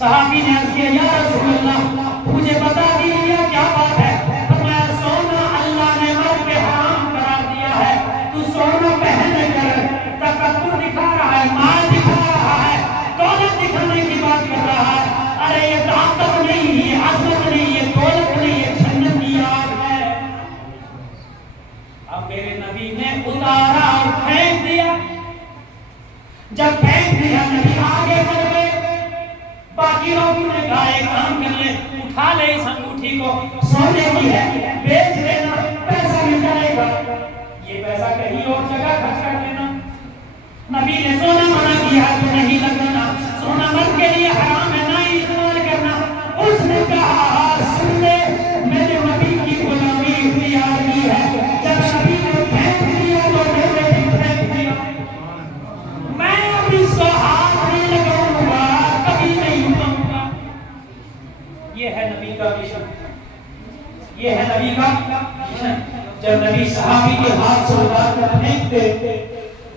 सहाबी ने अर्ज किया, या रसूल अल्लाह, मुझे बता दीजिए क्या बात है? फरमाया सोना अल्लाह ने मर्द पे हराम करार दिया है, तू सोना पहन कर तकब्बुर दिखा रहा है, माल दिखा रहा है, दौलत दिखाने की बात कर रहा है। अरे ये ताकत नहीं, ये अजमत नहीं, ये दौलत नहीं, ये जन्नत की आग है। अब मेरे नबी ने उतारा और फेंक दिया। जब फेंक दिया, नबी आगे चल गए। बाकी लोगों ने कहा एक काम कर ले, उठा ले इस अंगूठी को, सोने की है, बेच लेना, पैसा मिल जाएगा। ये पैसा कहीं और जगह खर्च कर लेना। नबी ने सोना मना किया तो नहीं लगाना, सोना मर्द के लिए हराम है, ना ही इस्तेमाल करना। उसने कहा सुन ले, मैंने नबी की गुलामी इख्तियार की है, जब नबी ने फेंक दिया तो मैंने भी फेंक दिया। मैं अब इसको हाथ नहीं लगाऊंगा, कभी नहीं उठाऊंगा। ये है नबी का मिशन, ये है नबी का मिशन। जब नबी सहाबी के हाथ से उतार कर फेंक दे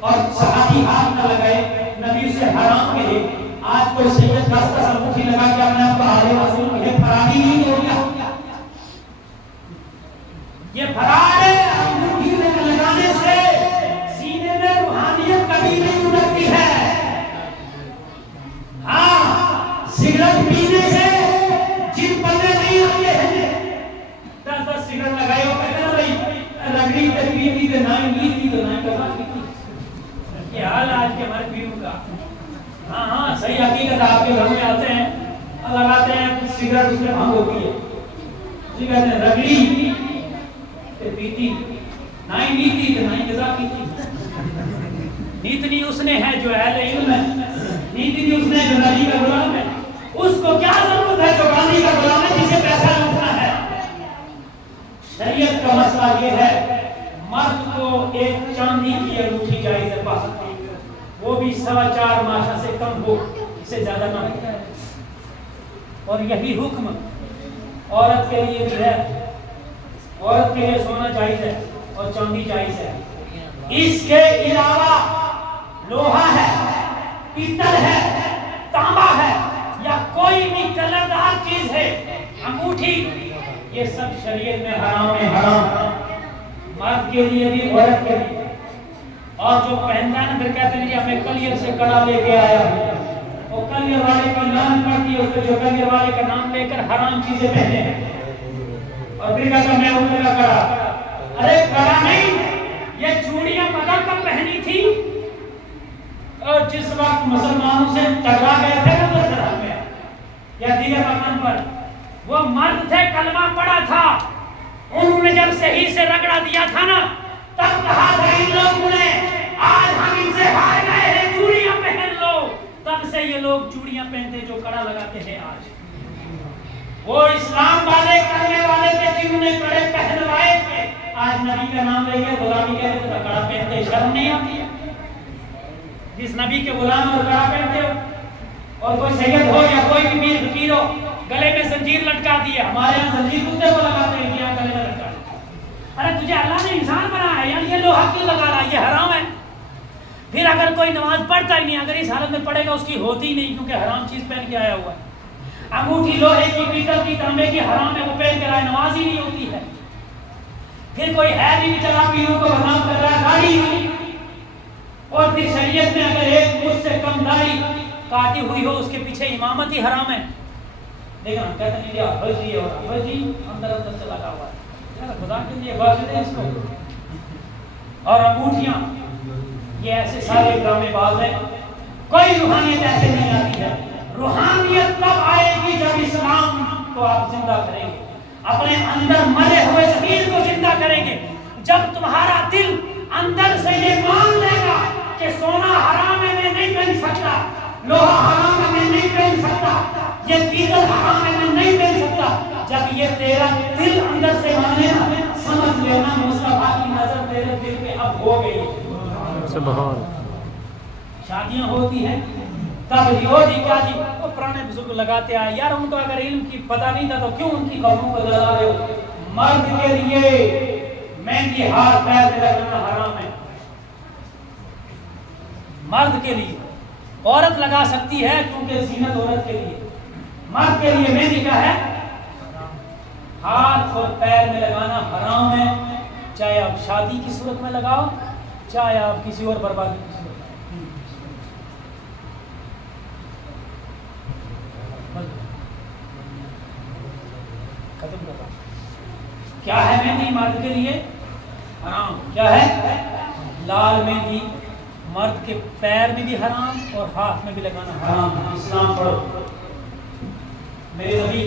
और सहाबी हाथ न लगाए, नबी उसे हराम कहे। आज कोई सैयद 10-10 अंगूठी लगा के अपने आप को आले रसूल कहे, फरारी नहीं हो गया। हाल आज के हमारे पीरों का। हाँ हाँ सही हकीकत, आपके घर में आते हैं, लगाते हैं कुछ सिगरेट, उसमें भांग होती है, उसी कहते हैं रगड़ी तो पीती, ना ही नीति तो ना ही गजा पीती। नीति उसने है जो अहले इल्म है, नीति उसने जो नबी का गुलाम है। उसको क्या जरूरत है जो गांधी का गुलाम है, जिसे पैसा लूटना है। शरीयत का मसला ये है, मर्द को एक चांदी की अंगूठी जायज है पा सकती है, वो भी 4.25 माशा से कम हो, इससे ज्यादा ना हो। और यही हुक्म औरत के लिए भी है, औरत के लिए सोना जायज है और चांदी जायज है। इसके अलावा लोहा है, पीतल है, तांबा है या कोई भी कलरदार चीज है, अंगूठी, ये सब शरीयत में हराम है, हराम। मर्द के लिए भी औरत के लिए। और जो पहनता है ना फिर कहते हैं कि हमें कलियर से कड़ा लेके आया, वो कलियर वाले का नाम पड़ती है, उसको जो कलियर वाले का नाम लेकर हराम चीजें पहने और फिर कहता मैं उनका कड़ा। अरे कड़ा नहीं, ये चूड़ियां मगर कब पहनी थी? और जिस वक्त मुसलमानों से टकरा गए थे ना सरहद में या दीगर मकान पर, वो मर्द थे, कलमा पड़ा था, उन्होंने जब सही से रगड़ा दिया था ना, तब कहा था इन लोगों ने आज हम इनसे हार गए हैं, चूड़ियां पहन लो। तब से ये लोग चूड़ियां पहनते जो कड़ा लगाते हैं आज। वो इस्लाम वाले करने वाले थे जिन्होंने कड़े पहनवाए थे, आज नबी का नाम लेके गुलामी कहते तो कड़ा पहनते, शर्म नहीं आती है? जिस नबी के गुलाम और कड़ा पहनते हो, और कोई सैयद हो या कोई भी पीर फकीर हो, गले में जंजीर लटका दिया, हमारे यहाँ जंजीर कुत्ते को लगाते हैं, क्या गले में लटका। अरे तुझे अल्लाह ने इंसान बनाया है यार, ये लोहा क्यों लगा रहा है? ये हराम है। फिर अगर कोई नमाज पढ़ता ही नहीं, अगर इस हालत में पढ़ेगा उसकी होती ही नहीं, क्योंकि हराम चीज पहन के आया हुआ है। अंगूठी लोहे की, पीतल की, तांबे की, हराम है, वो पहन के आया, नमाज ही नहीं होती है। फिर कोई है भी चला पीरों को बदनाम कर रहा है, दाढ़ी हुई, और फिर शरीयत में अगर एक मुझसे कम दाढ़ी काटी हुई हो उसके पीछे इमामत ही हराम है। देखा हम कहते नहीं और अफज जी अंदर से लगा हुआ है, यार खुदा के लिए बच दे इसको। और अंगूठियां, ये ऐसे सारे ड्रामेबाज हैं, कोई रूहानियत ऐसे नहीं आती है। रूहानियत तब आएगी जब इस्लाम को आप जिंदा करेंगे, अपने अंदर मरे हुए ज़मीर को जिंदा करेंगे। जब तुम्हारा दिल अंदर से ये मान लेगा कि सोना हराम है, मैं नहीं पहन सकता, लोहा हराम है, मैं नहीं पहन सकता, ये पीतल हराम है, मैं नहीं पहन सकता, जब ये तेरा दिल अंदर से माने ना, समझ लेना मुस्तफा की नजर तेरे दिल पे अब हो गई। सुभान। शादियां होती हैं तब जी क्या जी वो पुराने बुजुर्ग लगाते आए यार, उनको अगर इल्म की पता नहीं था तो क्यों उनकी कब्रों को जला रहे हो? मर्द के लिए मेहंदी हाथ पैर में लगाना हराम है, मर्द के लिए। औरत लगा सकती है क्योंकि जीनत औरत के लिए, मर्द के लिए मेहंदी का है, हाथ और पैर में लगाना हराम है, चाहे आप शादी की सूरत में लगाओ, चाहे आप किसी और बर्बादी की सूरत में। खत्म कर रहा हूं। क्या है मेहंदी मर्द के लिए हराम? क्या है? लाल मेहंदी मर्द के पैर में भी हराम और हाथ में भी लगाना हराम। इस्लाम पढ़ो। मेरे नबी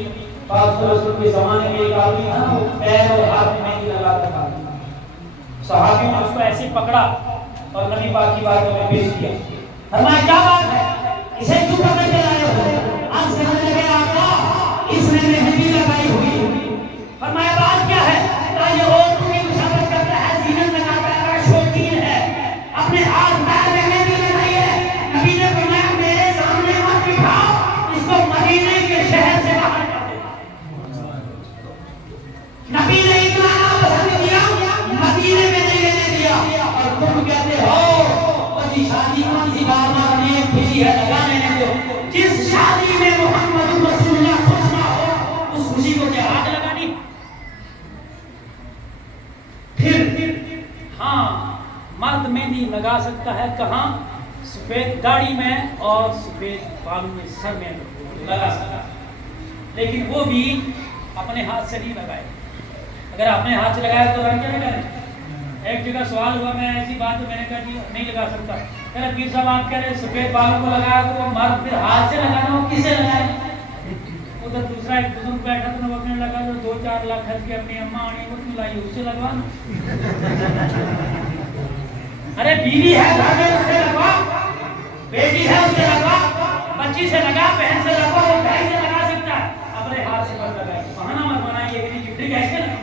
पाक रसूल के ज़माने में एक आदमी था, वो पैर और हाथ में मेहंदी लगाता था। सहाबी ने उसको ऐसे पकड़ा और नबी पाक की बातों में पेश किया। फरमाया क्या बात है, इसे क्यों पकड़ के लाए हो? आज कहने लगे आका इसने मेहंदी लगाई हुई। फरमाया बात क्या है? कहा ये औरतों की मुशावरत करता है, जीनत लगाता है, शौकीन है, अपने हाथ पैर में मेहंदी लगाई है। नबी ने फरमाया मेरे सामने मत बिठाओ, इसको मदीने के शहर से बाहर कर दो। नबी ने इतना पसंद किया, मदीने में नहीं रहने दिया। और तुम कहते हो वो शादी कौन सी बात मारने खुशी है, लगाने नहीं दो। जिस शादी में मोहम्मद रसूलुल्लाह खुश ना हो उस खुशी को क्या आग लगानी? फिर हाँ मर्द मेहंदी लगा सकता है, कहाँ? सफेद दाढ़ी में और सफेद बालों में, सर में लगा सकता है, लेकिन वो भी अपने हाथ से नहीं लगाए। अगर आपने हाथ से लगाया तो रंग क्या लगाए? एक जगह सवाल हुआ, मैं ऐसी बात मैंने कहा जी नहीं लगा सकता, मेरे पीर साहब आप कह रहे सफेद बालों को लगाया तो वो मर्द फिर हाथ से लगाना हो किसे लगाए? उधर दूसरा एक बुजुर्ग बैठा तो अपने लगा जो 2-4 लाख खर्च के अपनी अम्मा आनी वो क्यों लाई उससे लगवाना। अरे बीवी है घर में उससे लगवा, बेटी है उससे लगवा, बच्ची से लगा, बहन से लगवा, वो भाई से लगा सकता है, अपने हाथ से मत लगाए। बहाना मत बनाइए कि चिट्ठी कैसे लगा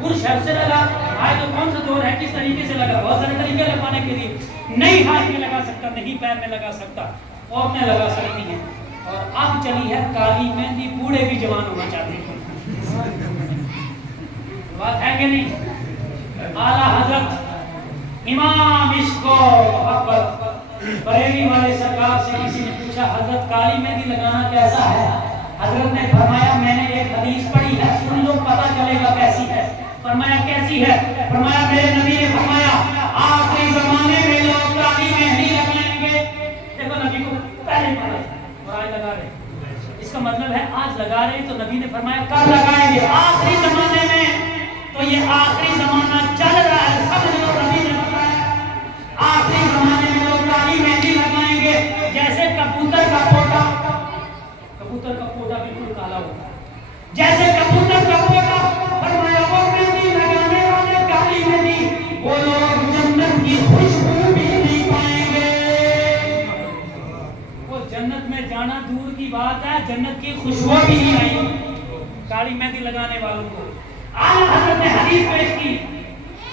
पुरुष है उससे लगा। आज तो कौन सा दौर है किस तरीके से लगा, बहुत सारे तरीके लगवाने के लिए। नहीं हाथ में लगा सकता, नहीं पैर में लगा सकता, औरतें लगा सकती हैं। और अब चली है काली मेहंदी, बूढ़े भी जवान होना चाहते हैं। बात है कि नहीं? आला हजरत इमाम इश्को मोहब्बत बरेली वाले सरकार से किसी ने पूछा हजरत काली मेहंदी लगाना कैसा है? हजरत ने फरमाया मैंने एक हदीस पढ़ी है, सुन लो पता चलेगा कैसी है। फरमाया कैसी है? फरमाया मेरे नबी ने फरमाया आखिरी जमाने में लोग काली मेहंदी लगाएंगे। देखो नबी को पहले पता था और आज लगा रहे। इसका मतलब है आज लगा रहे तो नबी ने फरमाया कब लगाएंगे? आखिरी जमाने में। तो ये आखिरी जमाना चल रहा है, सब लोग नबी ने बताया आखिरी जमाने में लोग काली मेहंदी लगाएंगे। जैसे कबूतर का पोटा बिल्कुल काला होता है, जैसे कबूतर का पोटा। फरमाया वो मेहंदी लगाने वाले काली मेहंदी वो लोग जन्नत की खुशबू भी नहीं पाएंगे। वो जन्नत में जाना दूर की बात है, जन्नत की खुशबू भी नहीं आएगी काली मेहंदी लगाने वालों को। आला हज़रत ने हदीस पेश की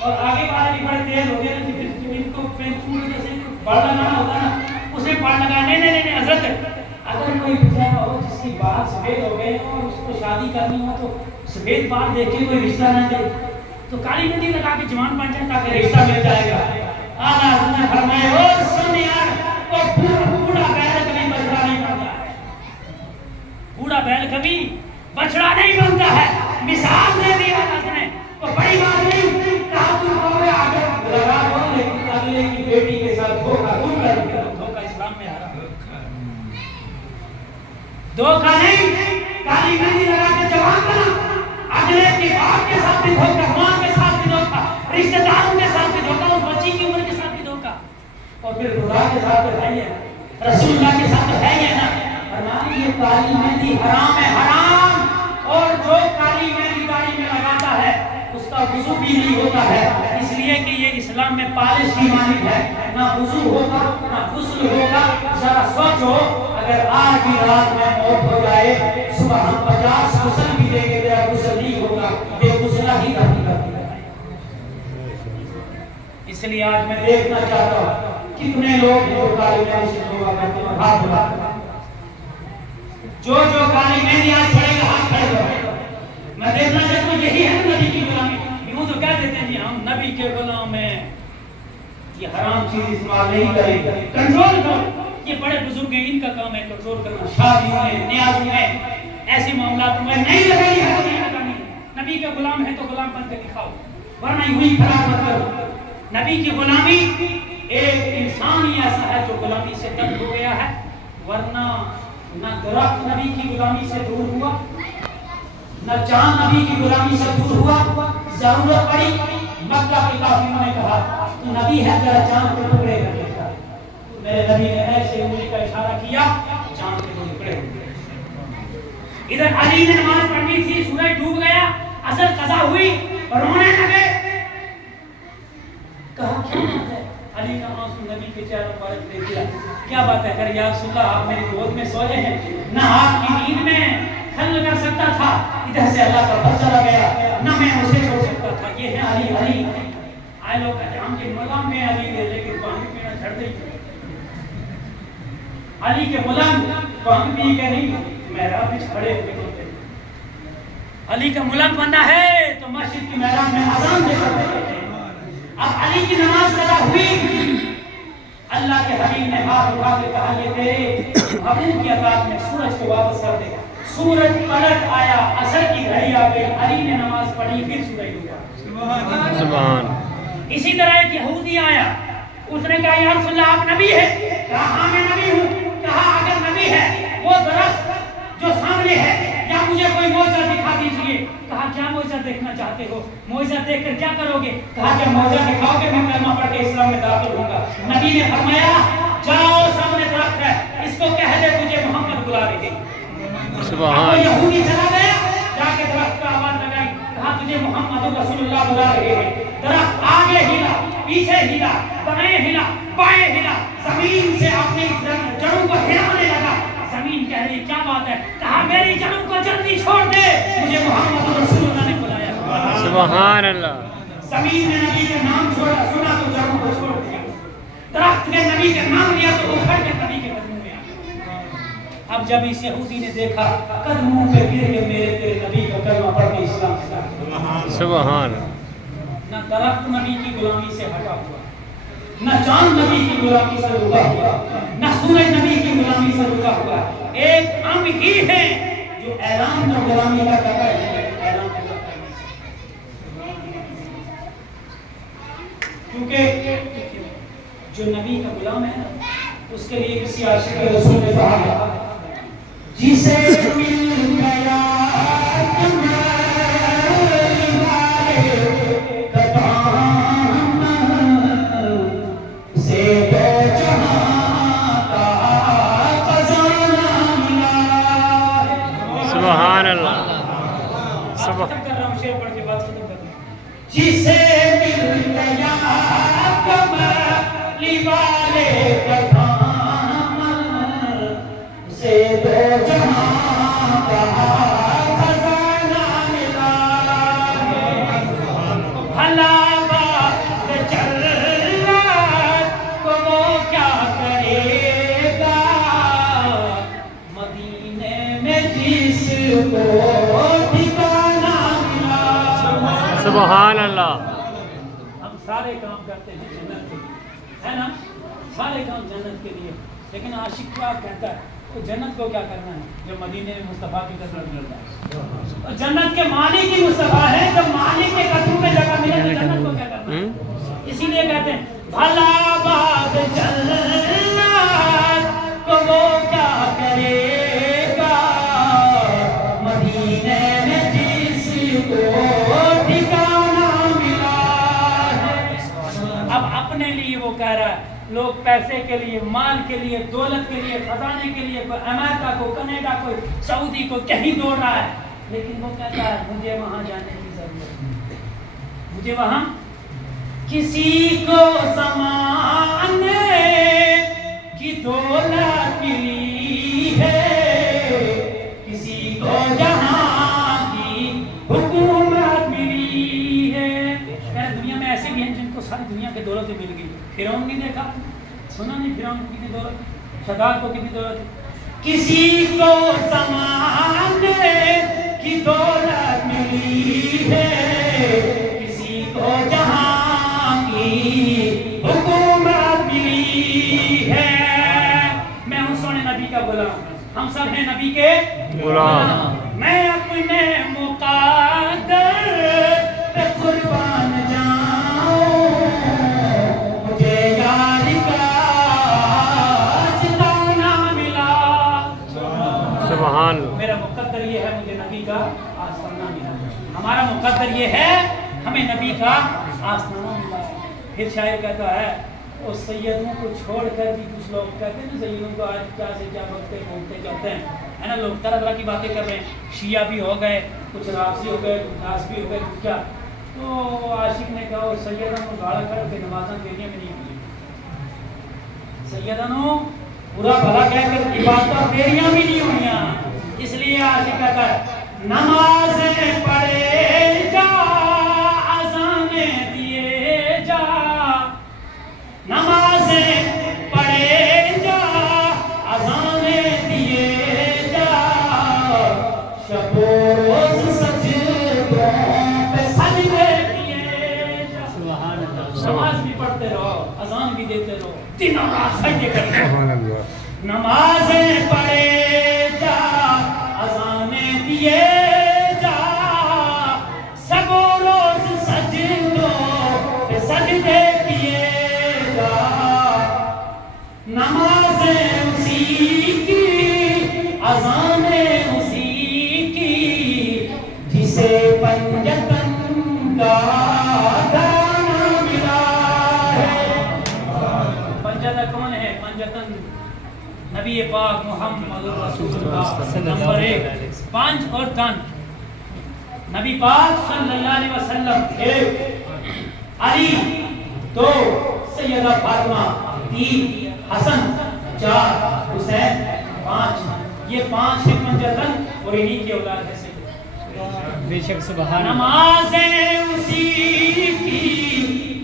और आगे वाले भी बड़े तेज हो गए ना, इनको पेंचूर जैसे बाल लगाना होता है ना, उसे बाल लगा नहीं हजरत। अगर कोई बेचारा हो जिसकी बाल सफेद हो गए और उसको शादी करनी हो तो सफेद बाल देख के कोई रिश्ता ना दे तो काली मेहंदी लगा के जवान बन जाए ताकि रिश्ता मिल जाएगा। आला हज़रत ने फरमाया ओ सुन यार, वो बूढ़ा बैल कभी बछड़ा नहीं बनता है, बूढ़ा बैल कभी बछड़ा नहीं बनता है। मिसाल दे दी हज़रत ने, वो बड़ी बात नहीं कहा तुम आगे लगा दो, लेकिन अगले की बेटी के साथ धोखा तुम करोगे। धोखा इस्लाम में हराम है, धोखा नहीं। काली मेहंदी लगा के जवान बना, अगले की बाप के साथ भी धोखा, मां के साथ भी धोखा, रिश्तेदारों के साथ भी धोखा, उस बच्ची की उम्र के साथ भी धोखा, और फिर खुदा के साथ तो है ही है, रसूलुल्लाह के साथ तो है ही है ना। फरमाया ये काली मेहंदी हराम है, हराम। और जो काली मेहंदी दाढ़ी में लगाता है उसका वुजू भी नहीं होता है, इसलिए कि ये इस्लाम में पालिश की मानिक है। ना वुजू होगा ना गुस्ल होगा। जरा सोचो अगर आज की रात में मौत हो जाए, सुबह हम 50 गुस्ल भी देंगे, तेरा गुस्ल नहीं होगा, बेगुसला ही करती है। इसलिए आज मैं देखना चाहता हूँ कितने लोग जो काली मेहंदी से तौबा करते हैं, हाथ उठा जो काली मेहंदी आज छोड़ेगा हाथ खड़े करो। मैं देखना चाहता हूँ यही है नबी की गुलामी। यूं तो कह देते हैं जी हम नबी के गुलाम हैं, ये हराम चीज इस्तेमाल नहीं करेंगे, कंट्रोल करो। ये बड़े बुजुर्ग हैं, इनका काम है कंट्रोल करना। शादियों में, न्याज़ों में, ऐसे मामलात में नहीं लगानी है, नहीं लगानी। नबी के गुलाम है तो गुलाम बन के दिखाओ, वरना यूं ही खराब मत करो। नबी की गुलामी एक इंसान ही ऐसा है जो गुलामी से तंग हो गया है, वरना न दरख्त नबी की गुलामी से दूर हुआ, न चांद नबी की गुलामी से दूर हुआ। जरूरत पड़ी मक्का के काफिरों ने कहा तू नबी है, जरा चांद के टुकड़े कर देता। मेरे नबी ने ऐसे उंगली का इशारा किया, चांद के टुकड़े हो गए। इधर अली ने नमाज पढ़नी थी, सूरज डूब गया, असर कज़ा हुई, रोने लगे। कहा क्या बात है? अली का आंसू नबी के चेहरे पर देख दिया। क्या बात है? कर या रसूलल्लाह आप मेरी गोद में सोए हैं, ना आपकी नींद में खल कर सकता था, इधर से अल्लाह का फर्ज चला गया, ना मैं उसे छोड़ सकता था। ये है अली। अली आए लोग हम के मकाम में अली है, लेकिन पानी पीना छड़ दे। अली के मुलंग पानी पी के नहीं मेहराब में खड़े होते। अली का मुलंग बनना है तो मस्जिद की मेहराब में अज़ान देकर देते। अब अली की नमाज कज़ा हुई, अल्लाह के हबीब ने हाथ उठा के कहा ये तेरे महबूब की अताअत में सूरज को वापस कर दे। सूरज पलट आया, असर की घड़ी आ गई, अली ने नमाज पढ़ी, फिर सूरज डूबा। सुभान। इसी तरह एक यहूदी आया, उसने कहा या रसूलल्लाह आप नबी है? कहा हाँ मैं नबी हूँ। कहा अगर नबी है वो दरख्त जो सामने है या मुझे कोई मौजज़ा दिखा दीजिए। कहा क्या मौजज़ा देखना चाहते हो, मौजज़ा देखकर क्या करोगे? कहा क्या मौजज़ा दिखाओगे, मैं कलमा पढ़ के इस्लाम में दाखिल होऊंगा। नबी ने फरमाया जाओ सामने दरख्त है, इसको कह दे तुझे मोहम्मद बुला रहे हैं। सुभान। यहूदी चला गया, जाके दरख्त का आवाज लगाई, कहा तुझे मोहम्मद रसूलुल्लाह बुला रहे हैं। दरख्त आगे हिला, पीछे हिला, दाएं हिला, बाएं हिला, जमीन से अपनी जड़ों को हिलाने लगा। जमीन कह रही क्या बात है? कहा मेरी जड़ों को जल्दी छोड़ दे, मुझे मोहम्मद रसूलुल्लाह ने बुलाया। सुभान अल्लाह। जमीन ने नबी का नाम छोड़ा, सुना तो जड़ों को छोड़ दिया। दरख्त ने नबी का नाम लिया तो उखड़ के नबी के कदमों में आ। अब जब इस यहूदी ने देखा, कदमों पे गिर के मेरे तेरे नबी का कलमा पढ़ के इस्लाम में। सुभान। ना दरख्त नबी की गुलामी से हटा हुआ, न चांद नबी की गुलामी से रुका हुआ, न सूरज नबी की गुलामी से रुका हुआ। एक अंग ही है जो ऐलान और गुलामी का करता है, ऐलान करता है। क्योंकि जो नबी का गुलाम है ना, उसके लिए किसी आशिक रसूल ने कहा जिसे मिल गया जिसे मिल गया कमली वाले कदम से दो जहां का खजाना मिला। भला बात चल को वो क्या करेगा, मदीने में जिसको सुभान अल्लाह। हम सारे काम करते हैं जन्नत के लिए, है ना? सारे काम जन्नत के लिए, लेकिन आशिक क्या कहता है? तो जन्नत को क्या करना है जब मदीने में मुस्तफा की कसरत मिल जाए? तो जन्नत के मालिक ही मुस्तफा है, जब मालिक के कदमों में जगह मिले तो जन्नत को क्या करना है? इसीलिए कहते हैं भला बात चलना को वो क्या करेगा, मदीने में जिसको अपने लिए वो कह रहा है। लोग पैसे के लिए, माल के लिए, दौलत के लिए, खजाने के लिए, कोई अमेरिका को, कनाडा को, सऊदी को कहीं दौड़ रहा है, लेकिन वो कहता है मुझे वहां जाने की जरूरत नहीं, मुझे वहां किसी को समाने की दौलत मिली है, किसी को जहां की हुकूमत मिली है। दुनिया में ऐसे भी हैं जिनको सारी दुनिया की दौलत मिल गई। फिरौन नहीं देखा, सुना नहीं फिरौन को कितनी दौलत, शदाद को कितनी दौलत। किसी को समाने की दौलत मिली है, किसी को जहां की हुकूमत मिली है। मैं हूं सोने नबी का गुलाम, हम सब हैं नबी के गुलाम। मैं अपने मुक़द्दर पे कुर्बान जाऊं, मुझे यार का सितारा मिला। सुभान। मेरा मुक़द्दर ये है, मुझे नबी का आस्ताना मिला। हमारा मुक़द्दर ये है, हमें नबी का आस्ताना मिला। फिर शायर कहता है और सैयदों को छोड़कर भी कुछ लोग कहते हैं ना, सैयदों को आज क्या से क्या बकते घूमते जाते हैं, है ना? लोग तरह तरह की बातें कर रहे हैं, शिया भी हो गए, कुछ राफसी हो गए, कुछ नास भी हो गए, कुछ क्या। तो आशिक ने कहा और सैयदों को गाड़ा करके नमाज़ां देने में नहीं मिली, सैयदों बुरा भला कहकर इबादत देरियां भी नहीं हुई। इसलिए आशिक कहता है नमाज़ें पढ़े जा, अज़ानें दिए जा, नमाज़ें पढ़े जा, अज़ानें दिए जा, शब रोज़ सजदों पे सजदे किए जा। सुभान अल्लाह। नमाज़ भी पढ़ते रहो, अज़ान भी देते रहो, दिन और रात सजदे करते रहो। नमाज़ें पढ़े जा, अज़ानें दिए जा, सब रोज़ सजदों पे सजदे किए जा। नमाज़ें उसी की, अज़ानें उसी की, जिसे पंजत नबी पाक मोहम्मद रसूलुल्लाह नंबर 1। 5 और तन नबी पाक सल्लल्लाहु अलैहि वसल्लम 1, अली 2, सैयदा फातिमा 3, हसन 4, हुसैन 5। ये 5 है पंजतन और इन्हीं की औलाद है। बेशक सुभान नमाज़ें उसी की,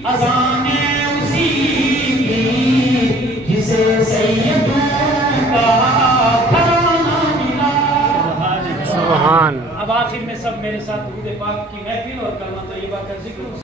अज़ानें उसी की, जिसे सैयदों का घराना मिला। सुभान। अब आखिर में सब मेरे साथ दुरूद पाक की महफिल और कलमा तैयबा का जिक्र।